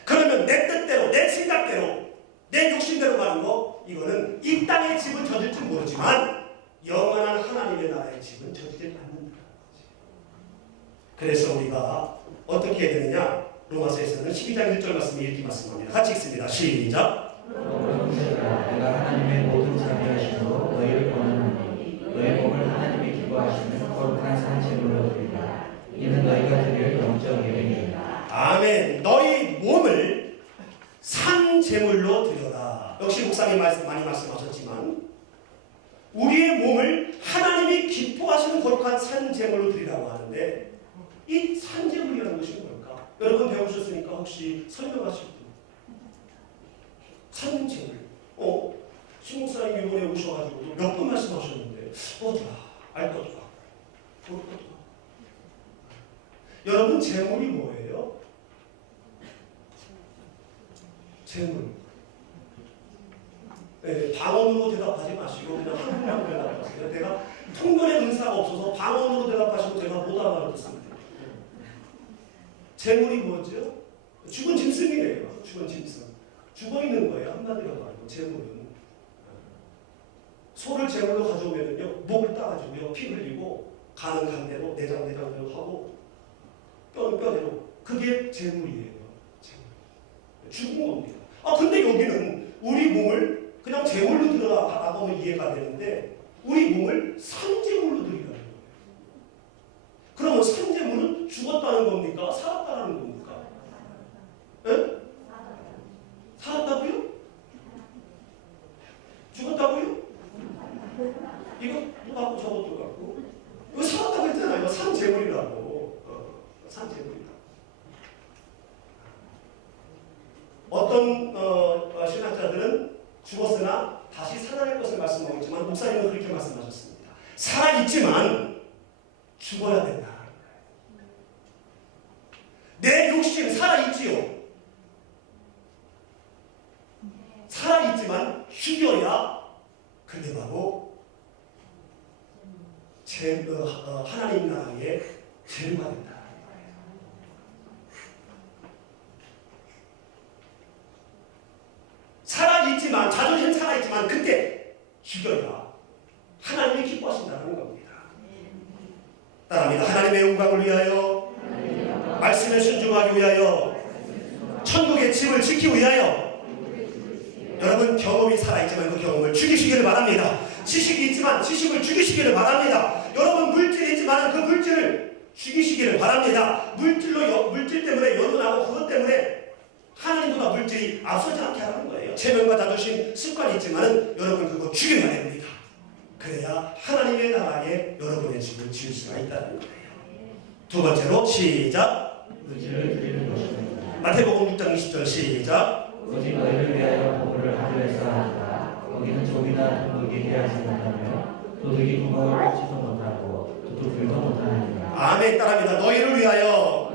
그러면 내 뜻대로, 내 생각대로, 내 욕심대로 가는 거, 이거는 이 땅의 집은 저질지 모르지만 영원한 하나님의 나라의 집은 저지지 않는다는 거지. 그래서 우리가 어떻게 해야 되느냐? 로마서에서는 12장 1절 말씀을 읽기 말씀합니다. 같이 읽습니다. 시작. 내가 하나님의 모든 자비하심으로 너희를 권하노니 너희 몸을 하나님이 기뻐하시는 거룩한 산제물로 드리라. 이는 너희가 드릴 영적 예배니이다. 아멘. 너희 몸을 산제물로 드려라. 역시 목사님 많이 말씀하셨지만 우리의 몸을 하나님이 기뻐하시는 거룩한 산제물로 드리라고 하는데, 이 산제물이라는 것이 뭘까? 여러분 배우셨으니까 혹시 설명하실 분? 산제물. 신 목사님 이번에 오셔가지고 몇 번 말씀하셨는데 알 것도 같고 모를 것도 같고. 여러분, 제물이 뭐예요? 제물. 네, 방언으로 대답하지 마시고 그냥 한국말로 대답하세요. 내가 통변의 은사가 없어서 방언으로 대답하시고 제가 못 알아듣습니다. 제물이 뭐죠? 죽은 짐승이래요. 죽은 짐승. 죽어있는 거예요. 한마디로 말하고 제물은. 소를 제물로 가져오면요, 목을 따가지고요, 피 흘리고, 간은 간대로, 내장대로 하고, 뼈는 뼈대로. 그게 제물이에요. 제물. 죽은 겁니다. 근데 여기는 우리 몸을 그냥 제물로 드려라고 하면 이해가 되는데, 우리 몸을 산제물로 드리라는 거예요. 그러면 산제물은 죽었다는 겁니까? 살았다는 겁니까? 네? 살았다고요? 죽었다고요? 이것도 갖고 저것도 갖고. 이거 살았다고 했잖아요. 산제물이라고. 산제물이다. 어떤 신학자들은 죽었으나 다시 살아날 것을 말씀하고 있지만 목사님은 그렇게 말씀하셨습니다. 살아있지만 죽어야 된다. 내 욕심 살아있지요. 살아있지만 죽여야 그게 바로 하나님 나라의 재료가 된다. 살아있지만, 자존심 살아있지만 그때 죽여야 하나님의 따라합니다. 하나님의 영광을 위하여, 말씀에 순종하기 위하여, 천국의 집을 지키기 위하여. 여러분 경험이 살아있지만 그 경험을 죽이시기를 바랍니다. 지식이 있지만 지식을 죽이시기를 바랍니다. 여러분 물질이 있지만 그 물질을 죽이시기를 바랍니다. 물질 때문에 연연하고 그것 때문에 하나님보다 물질이 앞서지 않게 하는 거예요. 체면과 자존심 습관이 있지만 여러분 그거 죽여야 됩니다. 그래야 하나님의 나라에 여러분의 집을 지을 수가 있다는 거예요. 두 번째로 시작. 의지를 드리는 것입니다. 마태복음 6장 20절 시작. 오직 너희를 위하여 보물을 하늘에서 하리라. 거기는 조기나 도둑이 해하지 못하며 도둑이 구멍을 뚫지도 못하고 또 불도 못하느니라. 아멘. 따라합니다. 너희를 위하여,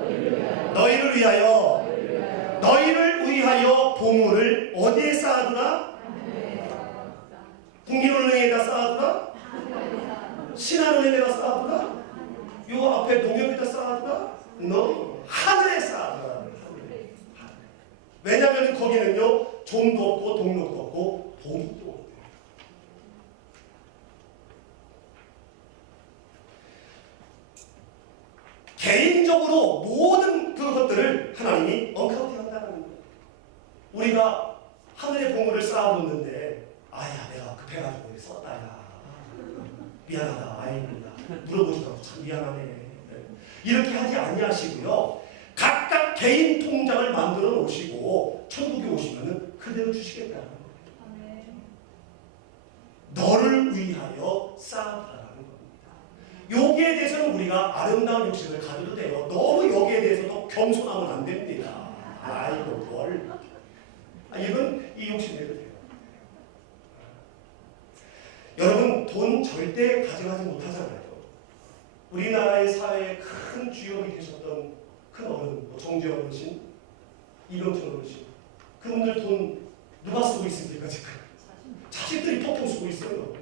너희를 위하여, 너희를 위하여 보물을 어디에 쌓아두라? 국민은행에다 쌓아두라? 신한은행에다 쌓아두라? 요 앞에 농협에다 쌓아두라? No. 하늘에 쌓아두라. 왜냐하면 거기는요 종도 없고 동록도 없고 봉도 없고. 개인적으로 모든 그것들을 하나님이 언카운팅한다는 거예요. 우리가 하늘의 보물을 쌓아놓는데 아야 내가 급해가지고 썼다야 미안하다 아닙니다. 물어보지도 않고 참 미안하네. 이렇게 하지 아니하시고요. 각각 개인 통장을 만들어 놓으시고 천국에 오시면은 그대로 주시겠다는 거예요. 너를 위하여 쌓아두라는 겁니다. 여기에 대해서는 우리가 아름다운 욕심을 가져도 돼요. 너무 여기에 대해서도 겸손하면 안 됩니다. 아이고 뭘. 이건 이 욕심내도 돼요. 여러분 돈 절대 가져가지 못하잖아요. 우리나라의 사회에 큰 주역이 되셨던 큰 어른, 정재영 어르신, 이병철 어르신, 그분들 돈 누가 쓰고 있습니까 지금? 자식들이 펑펑 쓰고 있어요.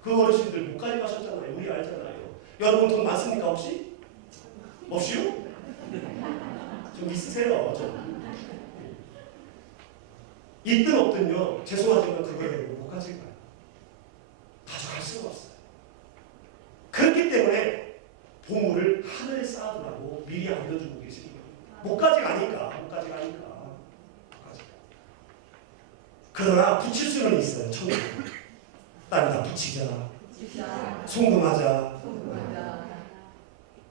그 어르신들 못 가져가셨잖아요. 우리 알잖아요. 여러분 돈 많습니까 혹시? 없이요? 좀 있으세요. 좀. 있든 없든요. 죄송하지만 그거를 못 가져가요. 가져갈 수가 없어요. 그렇기 때문에 보물을 하늘에 쌓아두라고 미리 알려주고 계시는 겁니다. 못 가져가니까. 그러나 붙일 수는 있어요. 천국에. 땅에다 붙이자. 송금하자.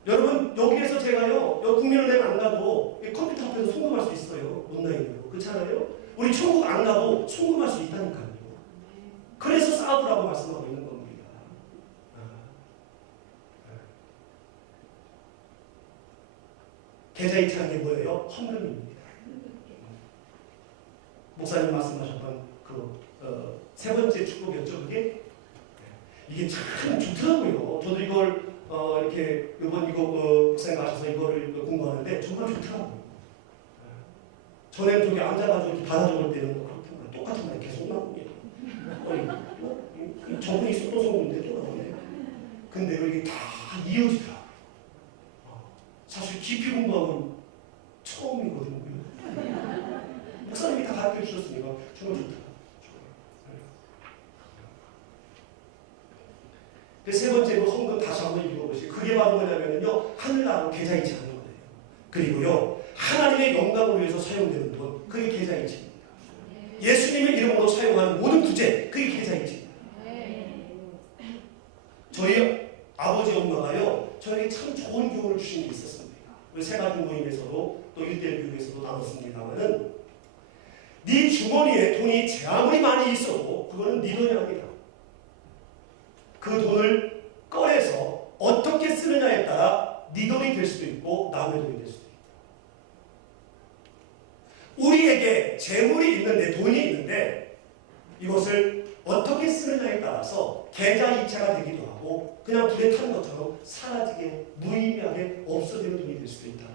여러분 여기에서 제가요 국민은행 안 가도 컴퓨터 앞에서 송금할 수 있어요. 온라인으로. 그렇잖아요. 우리 천국 안 가도 송금할 수 있다니까요. 그래서 쌓아두라고 말씀하고 있는 겁니다. 계좌이체하는 게 뭐예요? 헌금입니다. 목사님 말씀하셨던 세 번째 축복이었죠, 그게? 이게 참 좋더라고요. 저도 이걸 이렇게 이번 이거 목사님 가셔서 이거를 공부하는데 정말 좋더라고요. 전에 저기 앉아가지고 이렇게 받아 적을 때는 그렇구나. 똑같은 말이 계속 나오네요. 저분이 또 속는데 또 나오네. 근데 이게 다 이어지더라고요. 사실 깊이 공부하면 처음이거든요. 목사님이 다 가르쳐 주셨으니까 정말 좋다. 세 번째 헌금 다시 한번 읽어보시죠. 그게 바로 뭐냐면요, 하늘나라로 계좌이체하는 거예요. 그리고요, 하나님의 영광을 위해서 사용되는 돈, 그게 계좌이체입니다. 예수님의 이름으로 사용하는 모든 부재, 그게 계좌이체입니다. 저희 아버지 엄마가요, 저에게 참 좋은 교훈을 주신 게 있었습니다. 우리 세가족 모임에서도 또 1대1 교회에서도 나눴습니다만은 네 주머니에 돈이 제 아무리 많이 있어도 그거는 네 돈이 아니다. 그 돈을 꺼내서 어떻게 쓰느냐에 따라 네 돈이 될 수도 있고 남의 돈이 될 수도 있다. 우리에게 재물이 있는데 돈이 있는데 이것을 어떻게 쓰느냐에 따라서 계좌이체가 되기도 하고 그냥 불에 타는 것처럼 사라지게 무의미하게 없어지는 돈이 될 수도 있다.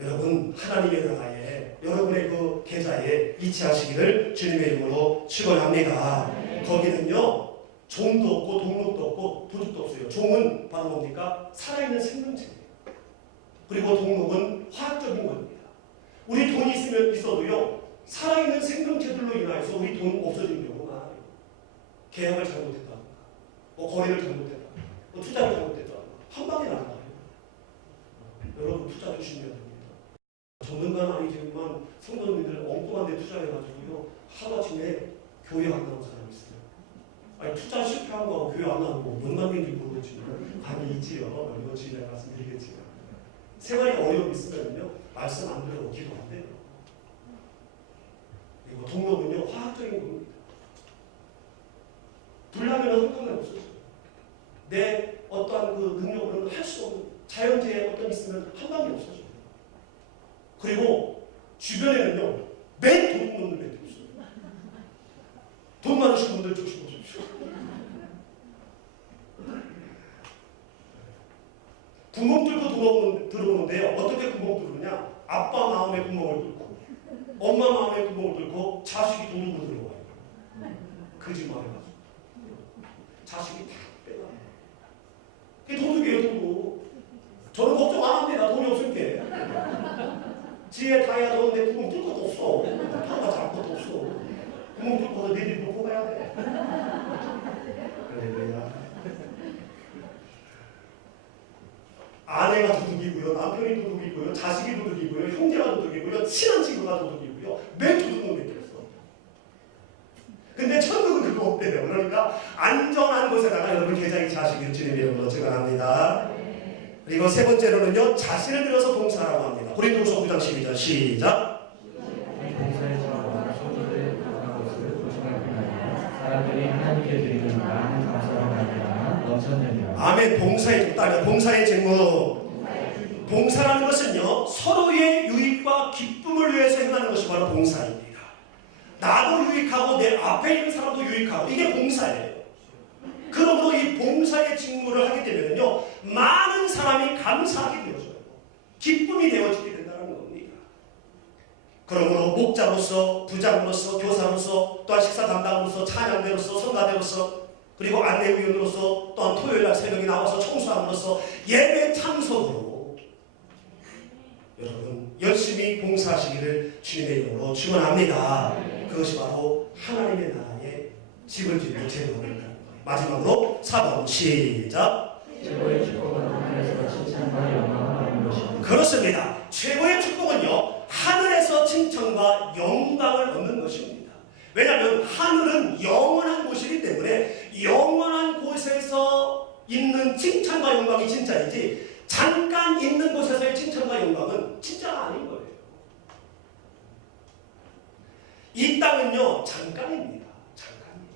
여러분 하나님의 나라에 여러분의 그 계좌에 이체하시기를 주님의 이름으로 축원합니다. 거기는요 종도 없고 동록도 없고 도둑도 없어요. 종은 바로 뭡니까? 살아있는 생명체예요. 그리고 동록은 화학적인 겁니다. 우리 돈이 있어도요 살아있는 생명체들로 인하여서 우리 돈 없어지는 경우가 많아요. 계약을 잘못했다든가 거래를 잘못했다든가 투자를 잘못했다. 한 방에 나가요. 여러분 투자 조심해야 됩니다. 전문가는 아니지만 성도님들 엉뚱한 데 투자해가지고요. 하루아침에 교회 안 나온 사람이 있어요. 아니 투자 실패한 거하고 교회 안 나오고 뭔 관계인지 모르겠지만 관계 있지요. 이거 지금 내가 말씀드리겠지만 생활이 어려움이 있으면요. 말씀 안 들어도 기도 안 돼요. 그리고 동력은요. 화학적인 겁니다. 불나면 한꺼번에 없어져요. 내 어떠한 그 능력으로는 할 수 없는 자연재해 어떤 있으면 한 방에 없어져요. 그리고 주변에는요. 맨 돈 없는 애들이 있어요. 돈 많으신 분들 조심하십시오. 구멍 뚫고 들어오는데요. 어떻게 구멍 뚫느냐? 아빠 마음에 구멍을 뚫고 엄마 마음에 구멍을 뚫고 자식이 도둑으로 들어와요. 거짓말해가지고 자식이 다 빼가요. 그게 도둑이에요, 도둑. 저는 걱정 안 합니다. 돈이 없을 때. 지혜 다해야 되는데 구멍 뚫을 것도 없어. 하나가 잘 것도 없어. 구멍 뚫고서 니들이 놓고 가야 돼. 그래야 아내가 도둑이고요, 남편이 도둑이고요, 자식이 도둑이고요, 형제가 도둑이고요, 친한 친구가 도둑이고요. 매 도둑은 맺혔어. 근데 천국은 그거 없대요. 그러니까 안전한 곳에다가 여러분 계좌이 자식이 주님의 이름으로 증언합니다. 그리고 세 번째로는요, 자신을 들어서 봉사라고 합니다. 고린도후서 9장 12절 시작. 사람들이 하나님께 드리는 많은 감사를 받으나 넘쳤느니라. 아멘. 봉사의 제목. 봉사라는 것은요, 서로의 유익과 기쁨을 위해서 행하는 것이 바로 봉사입니다. 나도 유익하고 내 앞에 있는 사람도 유익하고, 이게 봉사예요. 그러므로 이 봉사의 직무를 하게 되면요, 많은 사람이 감사하게 되어져요. 기쁨이 되어지게 된다는 겁니다. 그러므로 목자로서, 부장으로서, 교사로서, 또한 식사 담당으로서, 찬양대로서, 성가대로서, 그리고 안내위원으로서, 또한 토요일날 새벽에 나와서 청소함으로써 예배 참석으로 여러분 열심히 봉사하시기를 주님의 이름으로 축원합니다. 그것이 바로 하나님의 나라의 집을 짓는 제도입니다. 마지막으로 4번 시작. 최고의 축복은 하늘에서 칭찬과 영광을 받는 것입니다. 그렇습니다. 최고의 축복은요, 하늘에서 칭찬과 영광을 얻는 것입니다. 왜냐하면 하늘은 영원한 곳이기 때문에 영원한 곳에서 있는 칭찬과 영광이 진짜이지, 잠깐 있는 곳에서의 칭찬과 영광은 진짜가 아닌 거예요. 이 땅은요, 잠깐입니다. 잠깐이에요.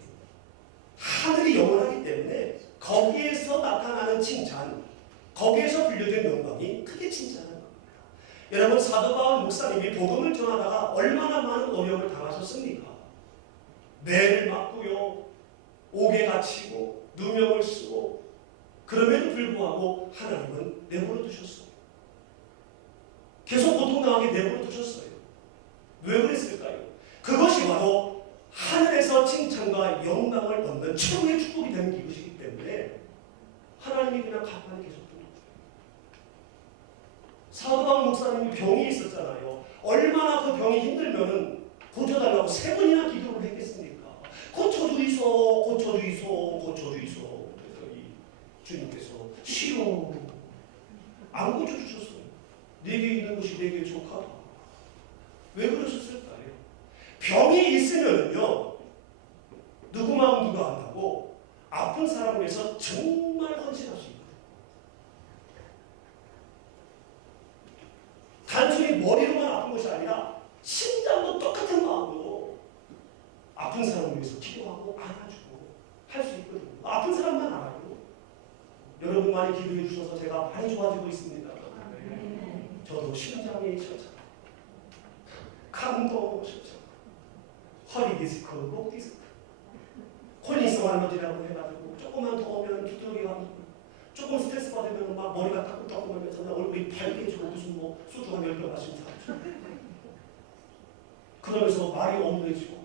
하늘이 영원하기 때문에 거기에서 나타나는 칭찬, 거기에서 불려진 영광이 그게 진짜는 겁니다. 여러분, 사도 바울 목사님이 복음을 전하다가 얼마나 많은 어려움을 당하셨습니까? 매를 맞고요, 옥에 갇히고 누명을 쓰고, 그럼에도 불구하고 하나님은 내버려 두셨어요. 계속 고통당하게 내버려 두셨어요. 왜 그랬을까요? 그것이 바로 하늘에서 칭찬과 영광을 얻는 최고의 축복이 되는 것이기 때문에 하나님이 그냥 가만히 계속 두는 거예요. 사도 바울 목사님이 병이 있었잖아요. 얼마나 그 병이 힘들면은 고쳐달라고 3번이나 기도를 했겠습니까? 고쳐주이소, 고쳐주이소, 고쳐주이소. 그랬더니 주님께서 싫어, 안 고쳐주셨어요. 내게 있는 것이 내게 족하다. 왜 그러셨을까요? 병이 있으면요, 누구 마음 누가 안다고 아픈 사람을 위해서 정말 헌신할 수 있거든요. 단순히 머리로만 아픈 것이 아니라 심장도 똑같은 마음으로 아픈 사람을 위해서 기도하고 안아주고 할 수 있거든요. 아픈 사람만 알아요. 여러분 많이 기도해 주셔서 제가 많이 좋아지고 있습니다. 저도 심장이 셔져, 감도 셔져, 허리 디스크, 목 디스크, 콜린성 알러지라고 해가지고 조금만 더 오면 두드러기가 조금 스트레스 받으면 막 머리가 따끔따끔하면서 얼굴이 빨개지고 무슨 뭐 소주 한 10병 마신 사람, 그러면서 말이 엉뚱해지고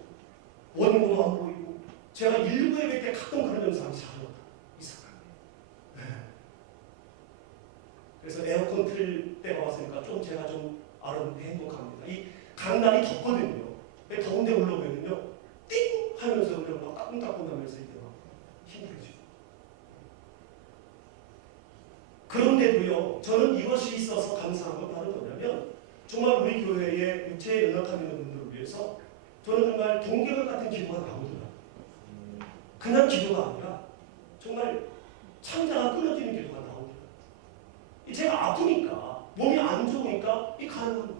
원고도 안 보이고, 제가 1부에 때 가끔 그런 현상이 자주 이상하게. 그래서 에어컨 틀 때가 왔으니까 좀 제가 좀 행복합니다. 이 강날이 덥거든요. 더운데 올라오면요, 띵 하면서 그냥 막 따끔따끔하면서 이게 막 힘들어지고. 그런데도요, 저는 이것이 있어서 감사한 건 바로 뭐냐면, 정말 우리 교회에 육체에 연약한 분들을 위해서 저는 정말 동결 같은 기도가 나오더라고요. 그냥 기도가 아니라 정말 창자가 끊어지는 기도가 나오더라고요. 제가 아프니까, 몸이 안 좋으니까 이 가능한 거예요.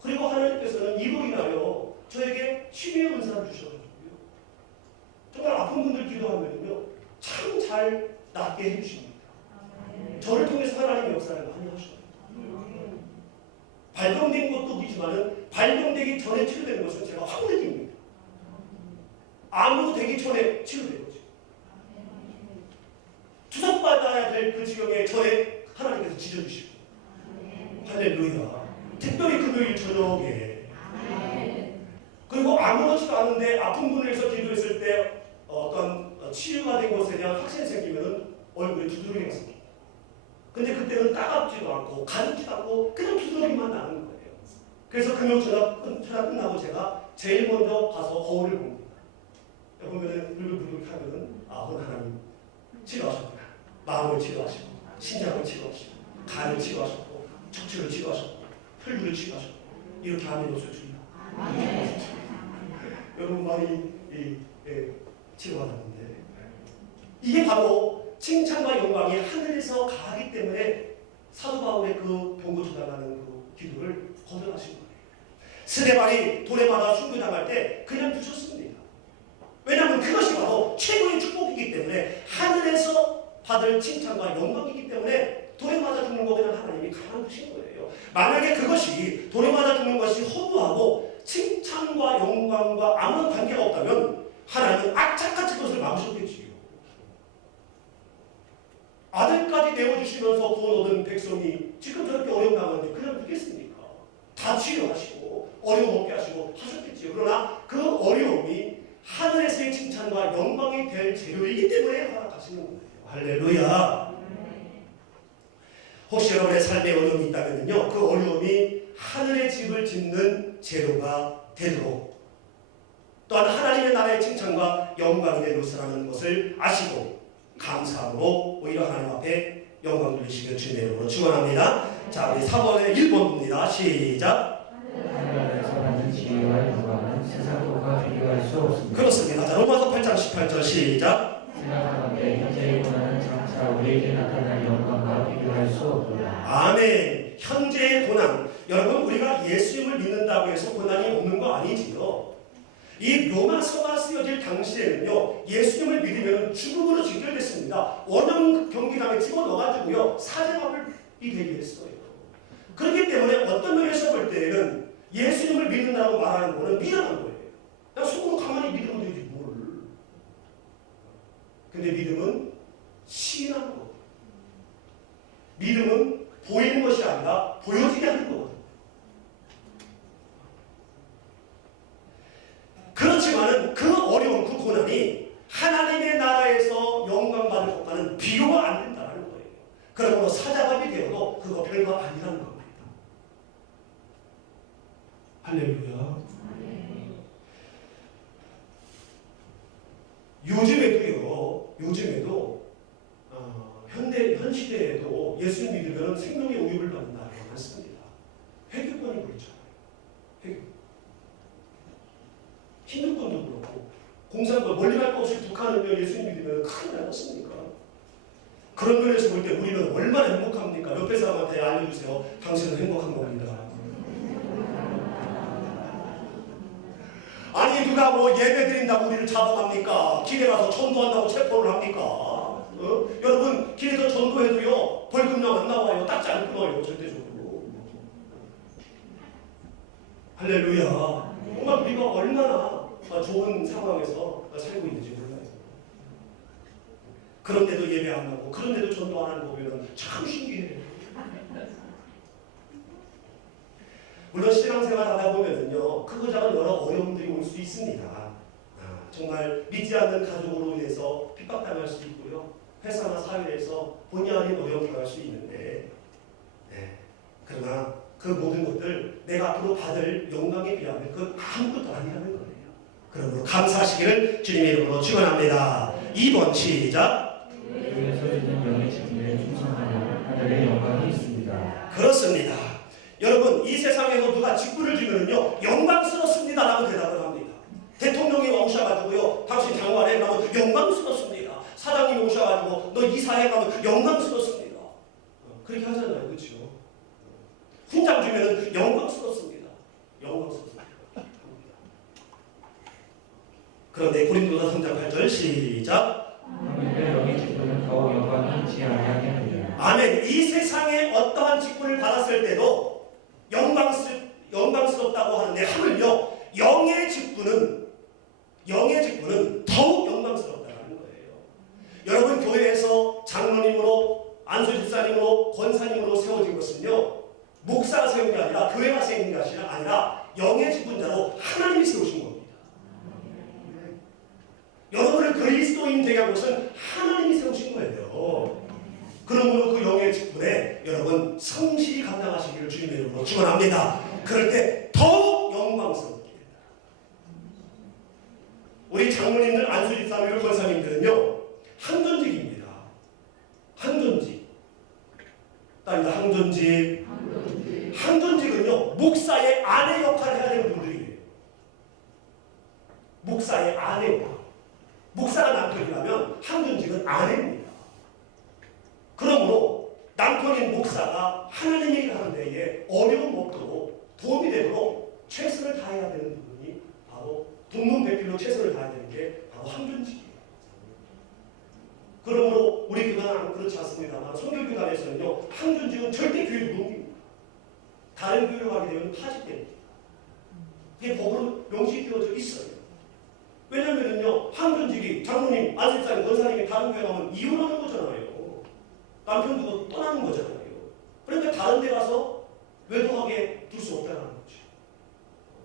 그리고 하나님께서는 이로 인하여 저에게 치유의 은사를 주셔가지고요. 정말 아픈 분들 기도하면요, 참 잘 낫게 해주십니다. 저를 통해서 하나님의 역사를 많이 하셔요. 발병된 것도 있지만은 발병되기 전에 치료되는 것은 제가 확 느낍니다. 암으로 되기 전에 치료되는 거죠. 투석받아야 될 그 지경에 전에 하나님께서 지져주시고, 할렐루야. 특별히 금요일 저녁에, 그리고 아무렇지도 않은데 아픈 분을 위해서 기도했을 때 어떤 치유가 된 것에 대한 확신이 생기면 얼굴에 두드러기가 생깁니다. 근데 그때는 따갑지도 않고 가렵지도 않고 그냥 두드러기만 나는 거예요. 그래서 금요 전화 끝나고 제가 제일 먼저 가서 거울을 봅니다. 보면은 불글불글 하면은 오늘 하나님 치료하셨구나. 마음을 치료하시고, 신장을 치료하시고, 간을 치료하셨고, 척추를 치료하셨고, 혈류를 치료하셨고, 이렇게 하면 요술 주의다. 여러분 많이 치료받았는데, 이게 바로 칭찬과 영광이 하늘에서 가기 때문에 사도 바울의 그 병고 전달하는 그 기도를 거절하신 거예요. 스데반이 돌에 맞아 순교당할 때 그냥 두셨습니다. 왜냐하면 그것이 바로 최고의 축복이기 때문에, 하늘에서 받을 칭찬과 영광이기 때문에 돌에 맞아 죽는 거 그냥 하나님이 가만두신 거예요. 만약에 그것이 돌에 맞아 죽는 것이 허무하고 칭찬과 영광과 아무런 관계가 없다면 하나님은 악착같이 그것을 막으셨겠지요. 아들까지 내어주시면서 구원 얻은 백성이 지금 저렇게 어려움 당하는데 그냥 믿겠습니까? 다 치료하시고 어려움 없게 하시고 하셨겠지요. 그러나 그 어려움이 하늘에서의 칭찬과 영광이 될 재료이기 때문에 허락하시는 거예요. 할렐루야. 혹시 여러분의 삶에 어려움이 있다면요, 그 어려움이 하늘의 집을 짓는 재료가 되도록, 또한 하나님의 나라의 칭찬과 영광이 될 것이라는 것을 아시고 감사함으로 오히려 하나님 앞에 영광 돌리시길 주님의 이름으로 축원합니다. 자, 우리 4번의 1번 봅니다. 시작. 하늘에서 받는 지혜와 영광은 세상 것과 비교할 수 없습니다. 그렇습니다. 자, 로마서 8장 18절 시작. 생각하건대 현재의 고난은 장차 우리에게 나타날 영광과 비교할 수 없도다. 아멘. 현재의 고난, 여러분 우리가 예수님을 믿는다고 해서 고난이 없는 거 아니지요. 이 로마서가 쓰여질 당시에는요, 예수님을 믿으면 죽음으로 직결됐습니다. 원형 경기장에 집어넣어가지고요, 사제밥이 되게 했어요. 그렇기 때문에 어떤 면에서 볼 때에는 예수님을 믿는다고 말하는 거는 미련한 거예요. 그냥 속으로 가만히 믿으면 되지 뭘. 근데 믿음은 시인하는 거예요. 믿음은 보이는 것이 아니라 보여지게 하는 거거든요. 그렇지만은 그 어려운 그 고난이 하나님의 나라에서 영광받을 것과는 비교가 안 된다는 거예요. 그러므로 사자밥이 되어도 그거 별거 아니라는 겁니다. 할렐루야. 요즘에도 현 시대에도 예수님 믿으면 생명의 우유를 받는 나라가 많습니다. 회교권이 그렇잖아요. 회교. 힌두권도 그렇고, 공산권 멀리 갈 거 없이 북한은요, 예수님 믿으면 큰일 나지 않습니까? 그런 면에서 볼 때 우리는 얼마나 행복합니까? 옆에 사람한테 알려주세요. 당신은 행복한 겁니다. 아니 누가 뭐 예배 드린다고 우리를 잡아갑니까? 길에 가서 전도한다고 체포를 합니까? 여러분 길에서 전도해도요 벌금량 안 나와요. 딱지 안 끊어요. 절대적으로. 할렐루야. 정말 우리가 얼마나 좋은 상황에서 살고 있는지 몰라요. 그런데도 예배 안 하고 그런데도 전도 안 하는 거 보면 참 신기해요. 물론 신앙생활 하다 보면은요, 크고 작은 여러 어려움들이 올 수 있습니다. 정말 믿지 않는 가족으로 인해서 핍박당할 수 있고요, 회사나 사회에서 본의 아닌 어려움 당할 수 있는데, 그러나 그 모든 것들 내가 앞으로 받을 영광에 비하면 그건 아무것도 아니라는 거예요. 그러므로 감사하시기를 주님의 이름으로 축원합니다. 2번 시작. 주에서 주는 영의 책임을 직분을 주면은요 영광스럽습니다라고 대답을 합니다. 대통령이 오셔가지고요 당신 장관에 가면 영광스럽습니다. 사장님이 오셔가지고 너 이사회 가면 영광스럽습니다. 그렇게 하잖아요, 그렇죠? 훈장 주면은 영광스럽습니다. 영광스럽습니다. 그런데 고린도서 3장 8절 시작. 하물며 여기 직분은 더욱 영광이 있지 아니하느니라. 아멘. 이 세상에 어떠한 직분을 받았을 때도 영광스럽다고 하는데 하물며 영의 직분은 더욱 영광스럽다는 거예요. 여러분 교회에서 장로님으로 안수집사님으로 권사님으로 세워진 것은요 목사가 세운 게 아니라 교회가 세운 것이 아니라 영의 직분자로 하나님이 세우신 겁니다. 여러분을 그리스도인 되게 한 것은 하나님이 세우신 거예요. 그러므로 그 영의 직분에 여러분 성실히 감당하시기를 주님의 이름으로 축원합니다. 그럴 때 더욱 영광스럽게 된다. 우리 장로님들 안수집사님들 권사님들은요 항전직입니다. 항전직. 딸이다 항전직. 항전직은요 목사의 아내 역할을 해야 되는 분들이에요. 목사의 아내 역할. 목사가 남편이라면 항전직은 아내입니다. 그러므로 남편인 목사가 하나님 얘기를 하는 데에 어려움 없도록 도움이 되도록 최선을 다해야 되는 부분이 바로 동문배필로 최선을 다해야 되는 게 바로 항전직이에요. 그러므로 우리 교단은 그렇지 않습니다만 성결교단에서는요 항전직은 절대 교회 무동입니다. 다른 교회로 가게 되면 파직됩니다. 이게 법으로 명시되어져 있어요. 왜냐면은요 항전직이 장로님, 안수집사님, 권사님이 다른 교회 가면 이혼하는 거잖아요. 남편 두고 떠나는 거잖아요. 그러니까 다른 데 가서 외도하게 둘 수 없다는 거죠.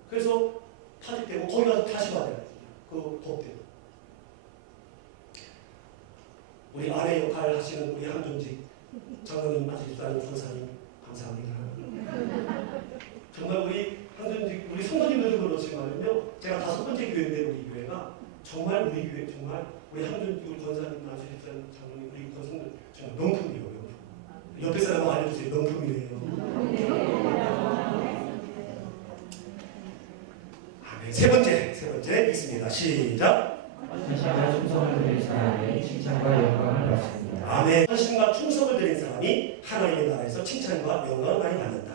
그래서 파직되고 거기 가서 다시 받아야 돼요. 그 법대로. 우리 아내 역할을 하시는 우리 항전직 장로님, 안수집사님, 권사님 감사합니다. 정말 우리 항전직 우리 성도님들도 그렇지만요 제가 5번째 교회인데 우리 교회가 정말 우리 교회 정말 우리 항전직 우리 권사님, 안수집사님, 장로님 우리 권성들 정말 명품이에요. 명품. 옆에 사람 알려주세요. 명품이에요. 아멘. 세 번째 있습니다. 시작. 헌신과 충성을 드린 사람이 칭찬과 영광을 받습니다. 아멘. 헌신과 충성을 드린 사람이 하나님의 나라에서 칭찬과 영광을 많이 받는다.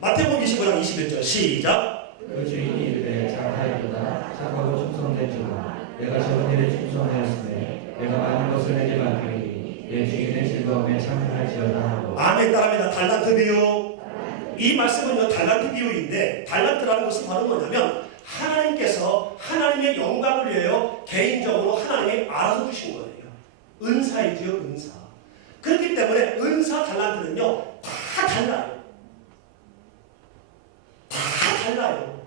마태복음 25장 21절 시작. 그 주인이 이르되 잘하였도다. 착하고 충성된 주가 내가 적은 일에 충성하였으니 내가 많은 것을 내게 맡기니 내 주인의 즐거움에 참여할지어다 하고. 아멘. 따라합니다. 달란트 비유. 이 말씀은요 달란트 비유인데 달란트라는 것은 바로 뭐냐면 하나님께서 하나님의 영광을 위하여 개인적으로 하나님이 알아서 주신 거예요. 은사이지요, 은사. 그렇기 때문에 은사 달란트는요 다 달라요. 다 달라요.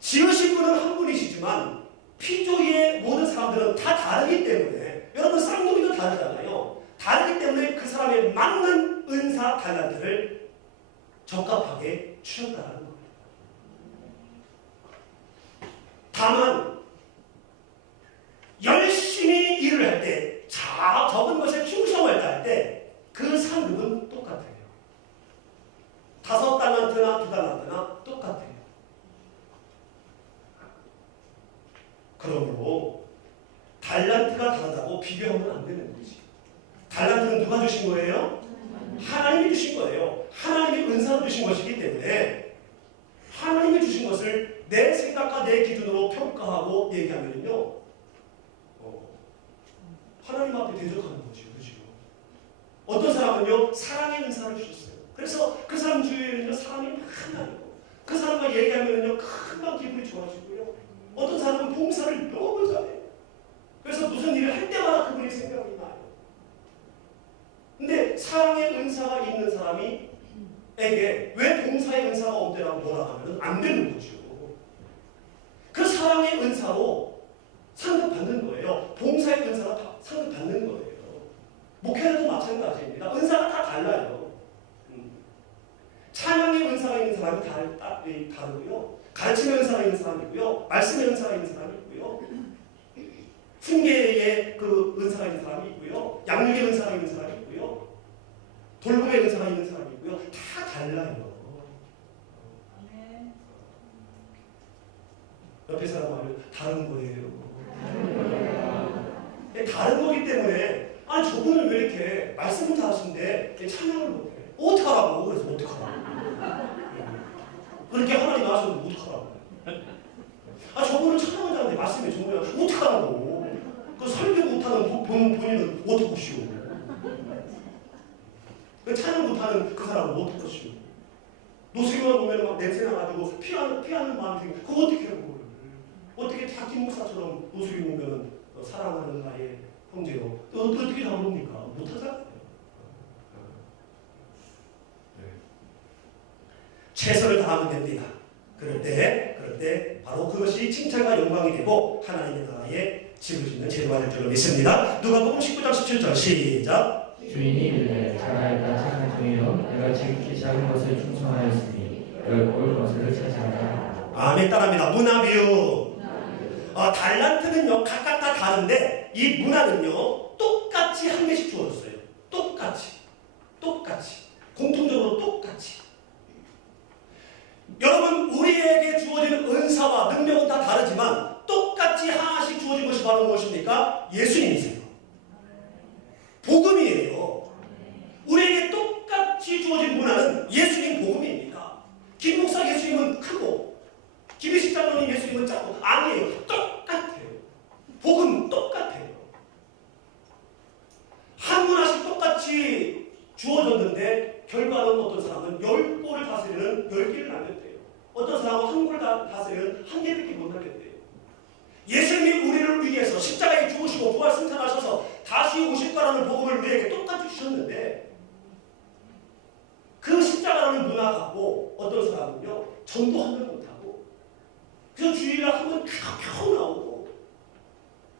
지으신 분은 한 분이시지만 피조의 모든 사람들은 다 다르기 때문에 여러분 쌍둥이도 다르잖아요. 다르기 때문에 그 사람에 맞는 은사 달란트를 적합하게 주셨다는 거예요. 다만 열심히 일을 할 때 적은 것에 충성을 할 때 그 상급은 똑같아요. 5달란트나 2달란트나 똑같아요. 그러므로 달란트가 다르다고 비교하면 안 되는 거지. 달란트는 누가 주신 거예요? 하나님이 주신 거예요. 하나님이 은사로 주신 것이기 때문에 하나님이 주신 것을 내 생각과 내 기준으로 평가하고 얘기하면요 하나님 앞에 대적하는 거죠. 그죠? 어떤 사람은요 사랑의 은사를 주셨어요. 그래서 그 사람 주위에는요 사람이 많아요. 그 사람과 얘기하면요 금방 기분이 좋아지고요. 어떤 사람은 봉사를 너무 잘해요. 그래서 무슨 일을 할 때마다 그분이 생각이 나요. 근데 사랑의 은사가 있는 사람이 에게 왜 봉사의 은사가 없대라고 몰아가면 안 되는 거죠. 그 사랑의 은사로 상급받는 거예요. 봉사의 은사가 상급받는 거예요. 목회도 마찬가지입니다. 은사가 다 달라요. 찬양의 은사가 있는 사람이 다르고요. 가르침의 은사가 있는 사람이 있고요. 말씀의 은사가 있는 사람이 있고요. 훈계의 그 은사가 있는 사람이 있고요. 양육의 은사가 있는 사람이 있고요. 돌봄의 은사가 있는 사람이 있고요. 다 달라요. 다른 거기 때문에 아니 저분은 왜 이렇게 말씀을 잘하시는데 찬양을 못해? 어떡하라고? 그래서 어떡하라고? 그렇게 하나님 나와서 어떡하라고? 아 저분은 찬양을 잘하는데 말씀이 좋으면 어떡하라고? 그 설교 못하는 본인은 어떡하시오? 그 찬양 못하는 그 사람은 어떡하시오? 노숙이만 보면 막 냄새 나가지고 피하는 마음이 생겨. 그거 어떻게 하고? 어떻게 다 김목사처럼 노숙이 보면 사랑하는 나의 형제요. 어떻게 다 모릅니까? 못하잖아요. 최선을 다하면 됩니다. 그럴 때 바로 그것이 칭찬과 영광이 되고 하나님의 나라에 집을 짓는 제도가 될 줄로 믿습니다. 누가복음 19장 17절 시작. 주인이 이르되 잘하였다 착한 종이여 내가 지극히 작은 것을 충성하였으니 넓고 올 것을 차지하라. 아멘. 따라합니다. 문화비유. 달란트는요 각각 다 다른데 이 문화는요 똑같이 한 개씩 주어졌어요. 똑같이 공통적으로 똑같이. 여러분 우리에게 주어지는 은사와 능력은 다 다르지만 똑같이 하나씩 주어진 것이 바로 무엇입니까? 예수님이세요. 복음이에요. 우리에게 똑같이 주어진 문화는 예수님 복음입니다. 김 목사 예수님은 크고 김희식 장로님 예수님은 작고 아니에요. 똑같아요. 복음 똑같아요. 한 문화씩 똑같이 주어졌는데 결과는 어떤 사람은 10골을 다스리는 10개를 남겼대요. 어떤 사람은 한 골을 다스리는 한 개밖에 못 남겼대요. 예수님이 우리를 위해서 십자가에 죽으시고 부활 승천하셔서 다시 오실 거라는 복음을 우리에게 똑같이 주셨는데 그 십자가라는 문화 갖고 어떤 사람은요 전도 한 번 못하고 그래서 주일날 한 번 켜켜켜 나오고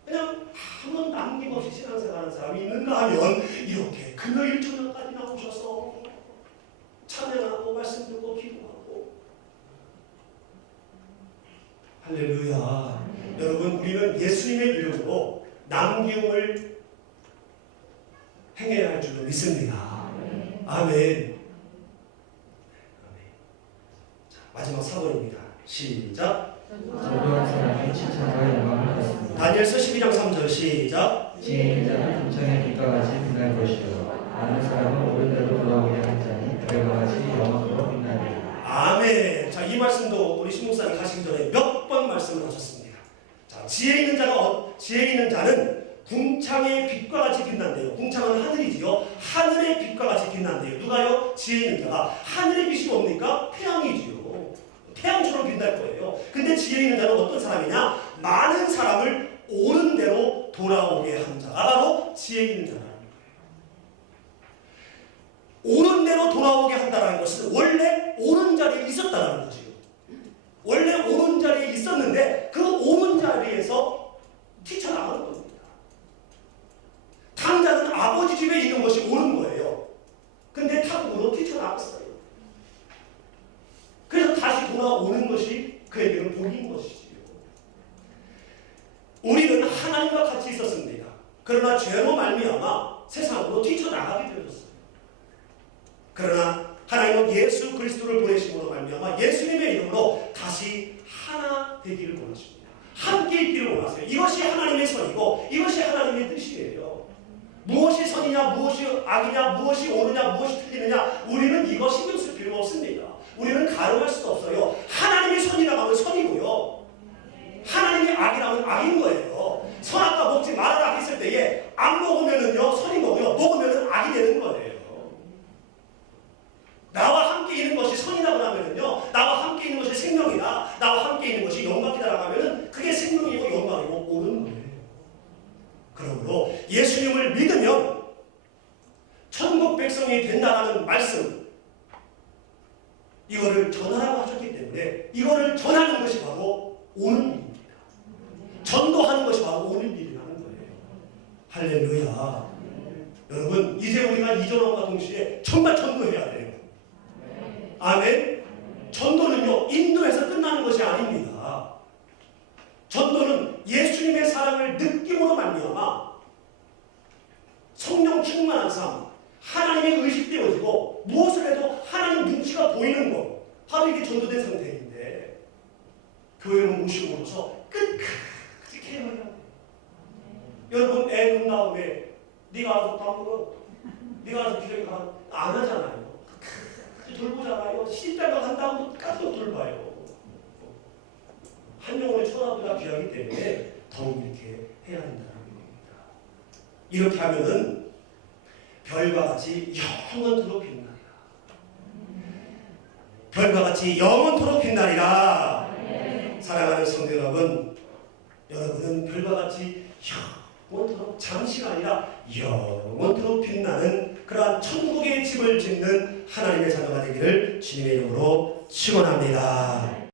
그냥 아무 남김없이 신앙생활하는 사람이 있는가 하면 이렇게 금요일 저녁까지 나오셔서 찬양하고 말씀 듣고 기도하고 할렐루야. 여러분 우리는 예수님의 이름으로 남기움을 행해야 할 줄로 믿습니다. 아멘. 자, 마지막 4번입니다. 시작. 전도한 사람이 칭찬과 영광을 받습니다. 다니엘서 12장 3절 시작. 지혜 있는 자는 금창의 빛과 같이 빛날 것이요 아는 사람은 옳은 대로 돌아오게 한 자니 별과 같이 영원토록 빛나리라. 아멘. 자, 이 말씀도 우리 신목사님 가시기 전에 몇 번 말씀을 하셨습니다. 자, 지혜 있는 자는 궁창의 빛과 같이 빛난대요. 궁창은 하늘이지요. 하늘의 빛과 같이 빛난대요. 누가요? 지혜 있는 자가. 하늘의 빛이 뭡니까? 태양이지요. 태양처럼 빛날 거예요. 근데 지혜 있는 자는 어떤 사람이냐? 많은 사람을 옳은 대로 돌아오게 한 자가 바로 지혜 있는 자라는 거예요. 옳은 대로 돌아오게 한다는 것은 원래 옳은 자리에 있었다는 거지요. 원래 옳은 자리에 있었는데 그 옳은 자리에서 뛰쳐나가는 겁니다. 당자는 아버지 집에 있는 것이 옳은 거예요. 근데 타국으로 뛰쳐나갔어요. 그래서 다시 돌아오는 것이 그에게는 복인 것이지요. 우리는 하나님과 같이 있었습니다. 그러나 죄로 말미암아 세상으로 뛰쳐나가게 되었어요. 그러나 하나님은 예수 그리스도를 보내심으로 말미암아 예수님의 이름으로 다시 하나 되기를 원하십니다. 함께 있기를 원하세요. 이것이 하나님의 선이고 이것이 하나님의 뜻이에요. 무엇이 선이냐, 무엇이 악이냐, 무엇이 옳으냐, 무엇이 틀리느냐 우리는 이거 신경 쓸 필요가 없습니다. 우리는 가름할 수도 없어요. 하나님이 선이라고 하면 선이고요. 하나님이 악이라면 악인 거예요. 선악과 먹지 말아라 했을 때에 안 먹으면은요 선인 거고요. 먹으면은 악이 되는 거예요. 나와 함께 있는 것이 선이라고 하면은요, 나와 함께 있는 것이 생명이다, 나와 함께 있는 것이 영광이다라고 하면은 그게 생명이고 영광이고 옳은 거예요. 그러므로 예수님을 믿으면 천국 백성이 된다라는 말씀, 이거를 전하라고 하셨기 때문에 이거를 전하는 것이 바로 오는 일입니다. 전도하는 것이 바로 오는 일이라는 거예요. 할렐루야. 여러분 이제 우리가 이전함과 동시에 정말 전도해야 돼요. 아멘. 전도는요 인도에서 끝나는 것이 아닙니다. 전도는 예수님의 사랑을 느낌으로 말미암아 성령 충만한 삶, 하나님의 의식되어지고 무엇을 해도 하나님 눈치가 보이는 것, 바로 이게 전도된 상태인데 교회로 모시고서 끝까지 케어해야 돼요. 여러분 애 낳은 다음에 네가 알아서 밥 먹어, 네가 알아서 기저귀 가, 안 하잖아요. 돌보잖아요. 시집장가 간다고 까지도 돌봐요. 한 영혼의 천하보다 귀하기 때문에 더욱 이렇게 해야 된다는 겁니다. 이렇게 하면은 별과 같이 영원토록 빛나리라. 별과 같이 영원토록 빛나리라. 사랑하는 성도 여러분, 여러분은 별과 같이 영원토록, 잠시가 아니라 영원토록 빛나는 그러한 천국의 집을 짓는 하나님의 자녀가 되기를 주님의 이름으로 축원합니다.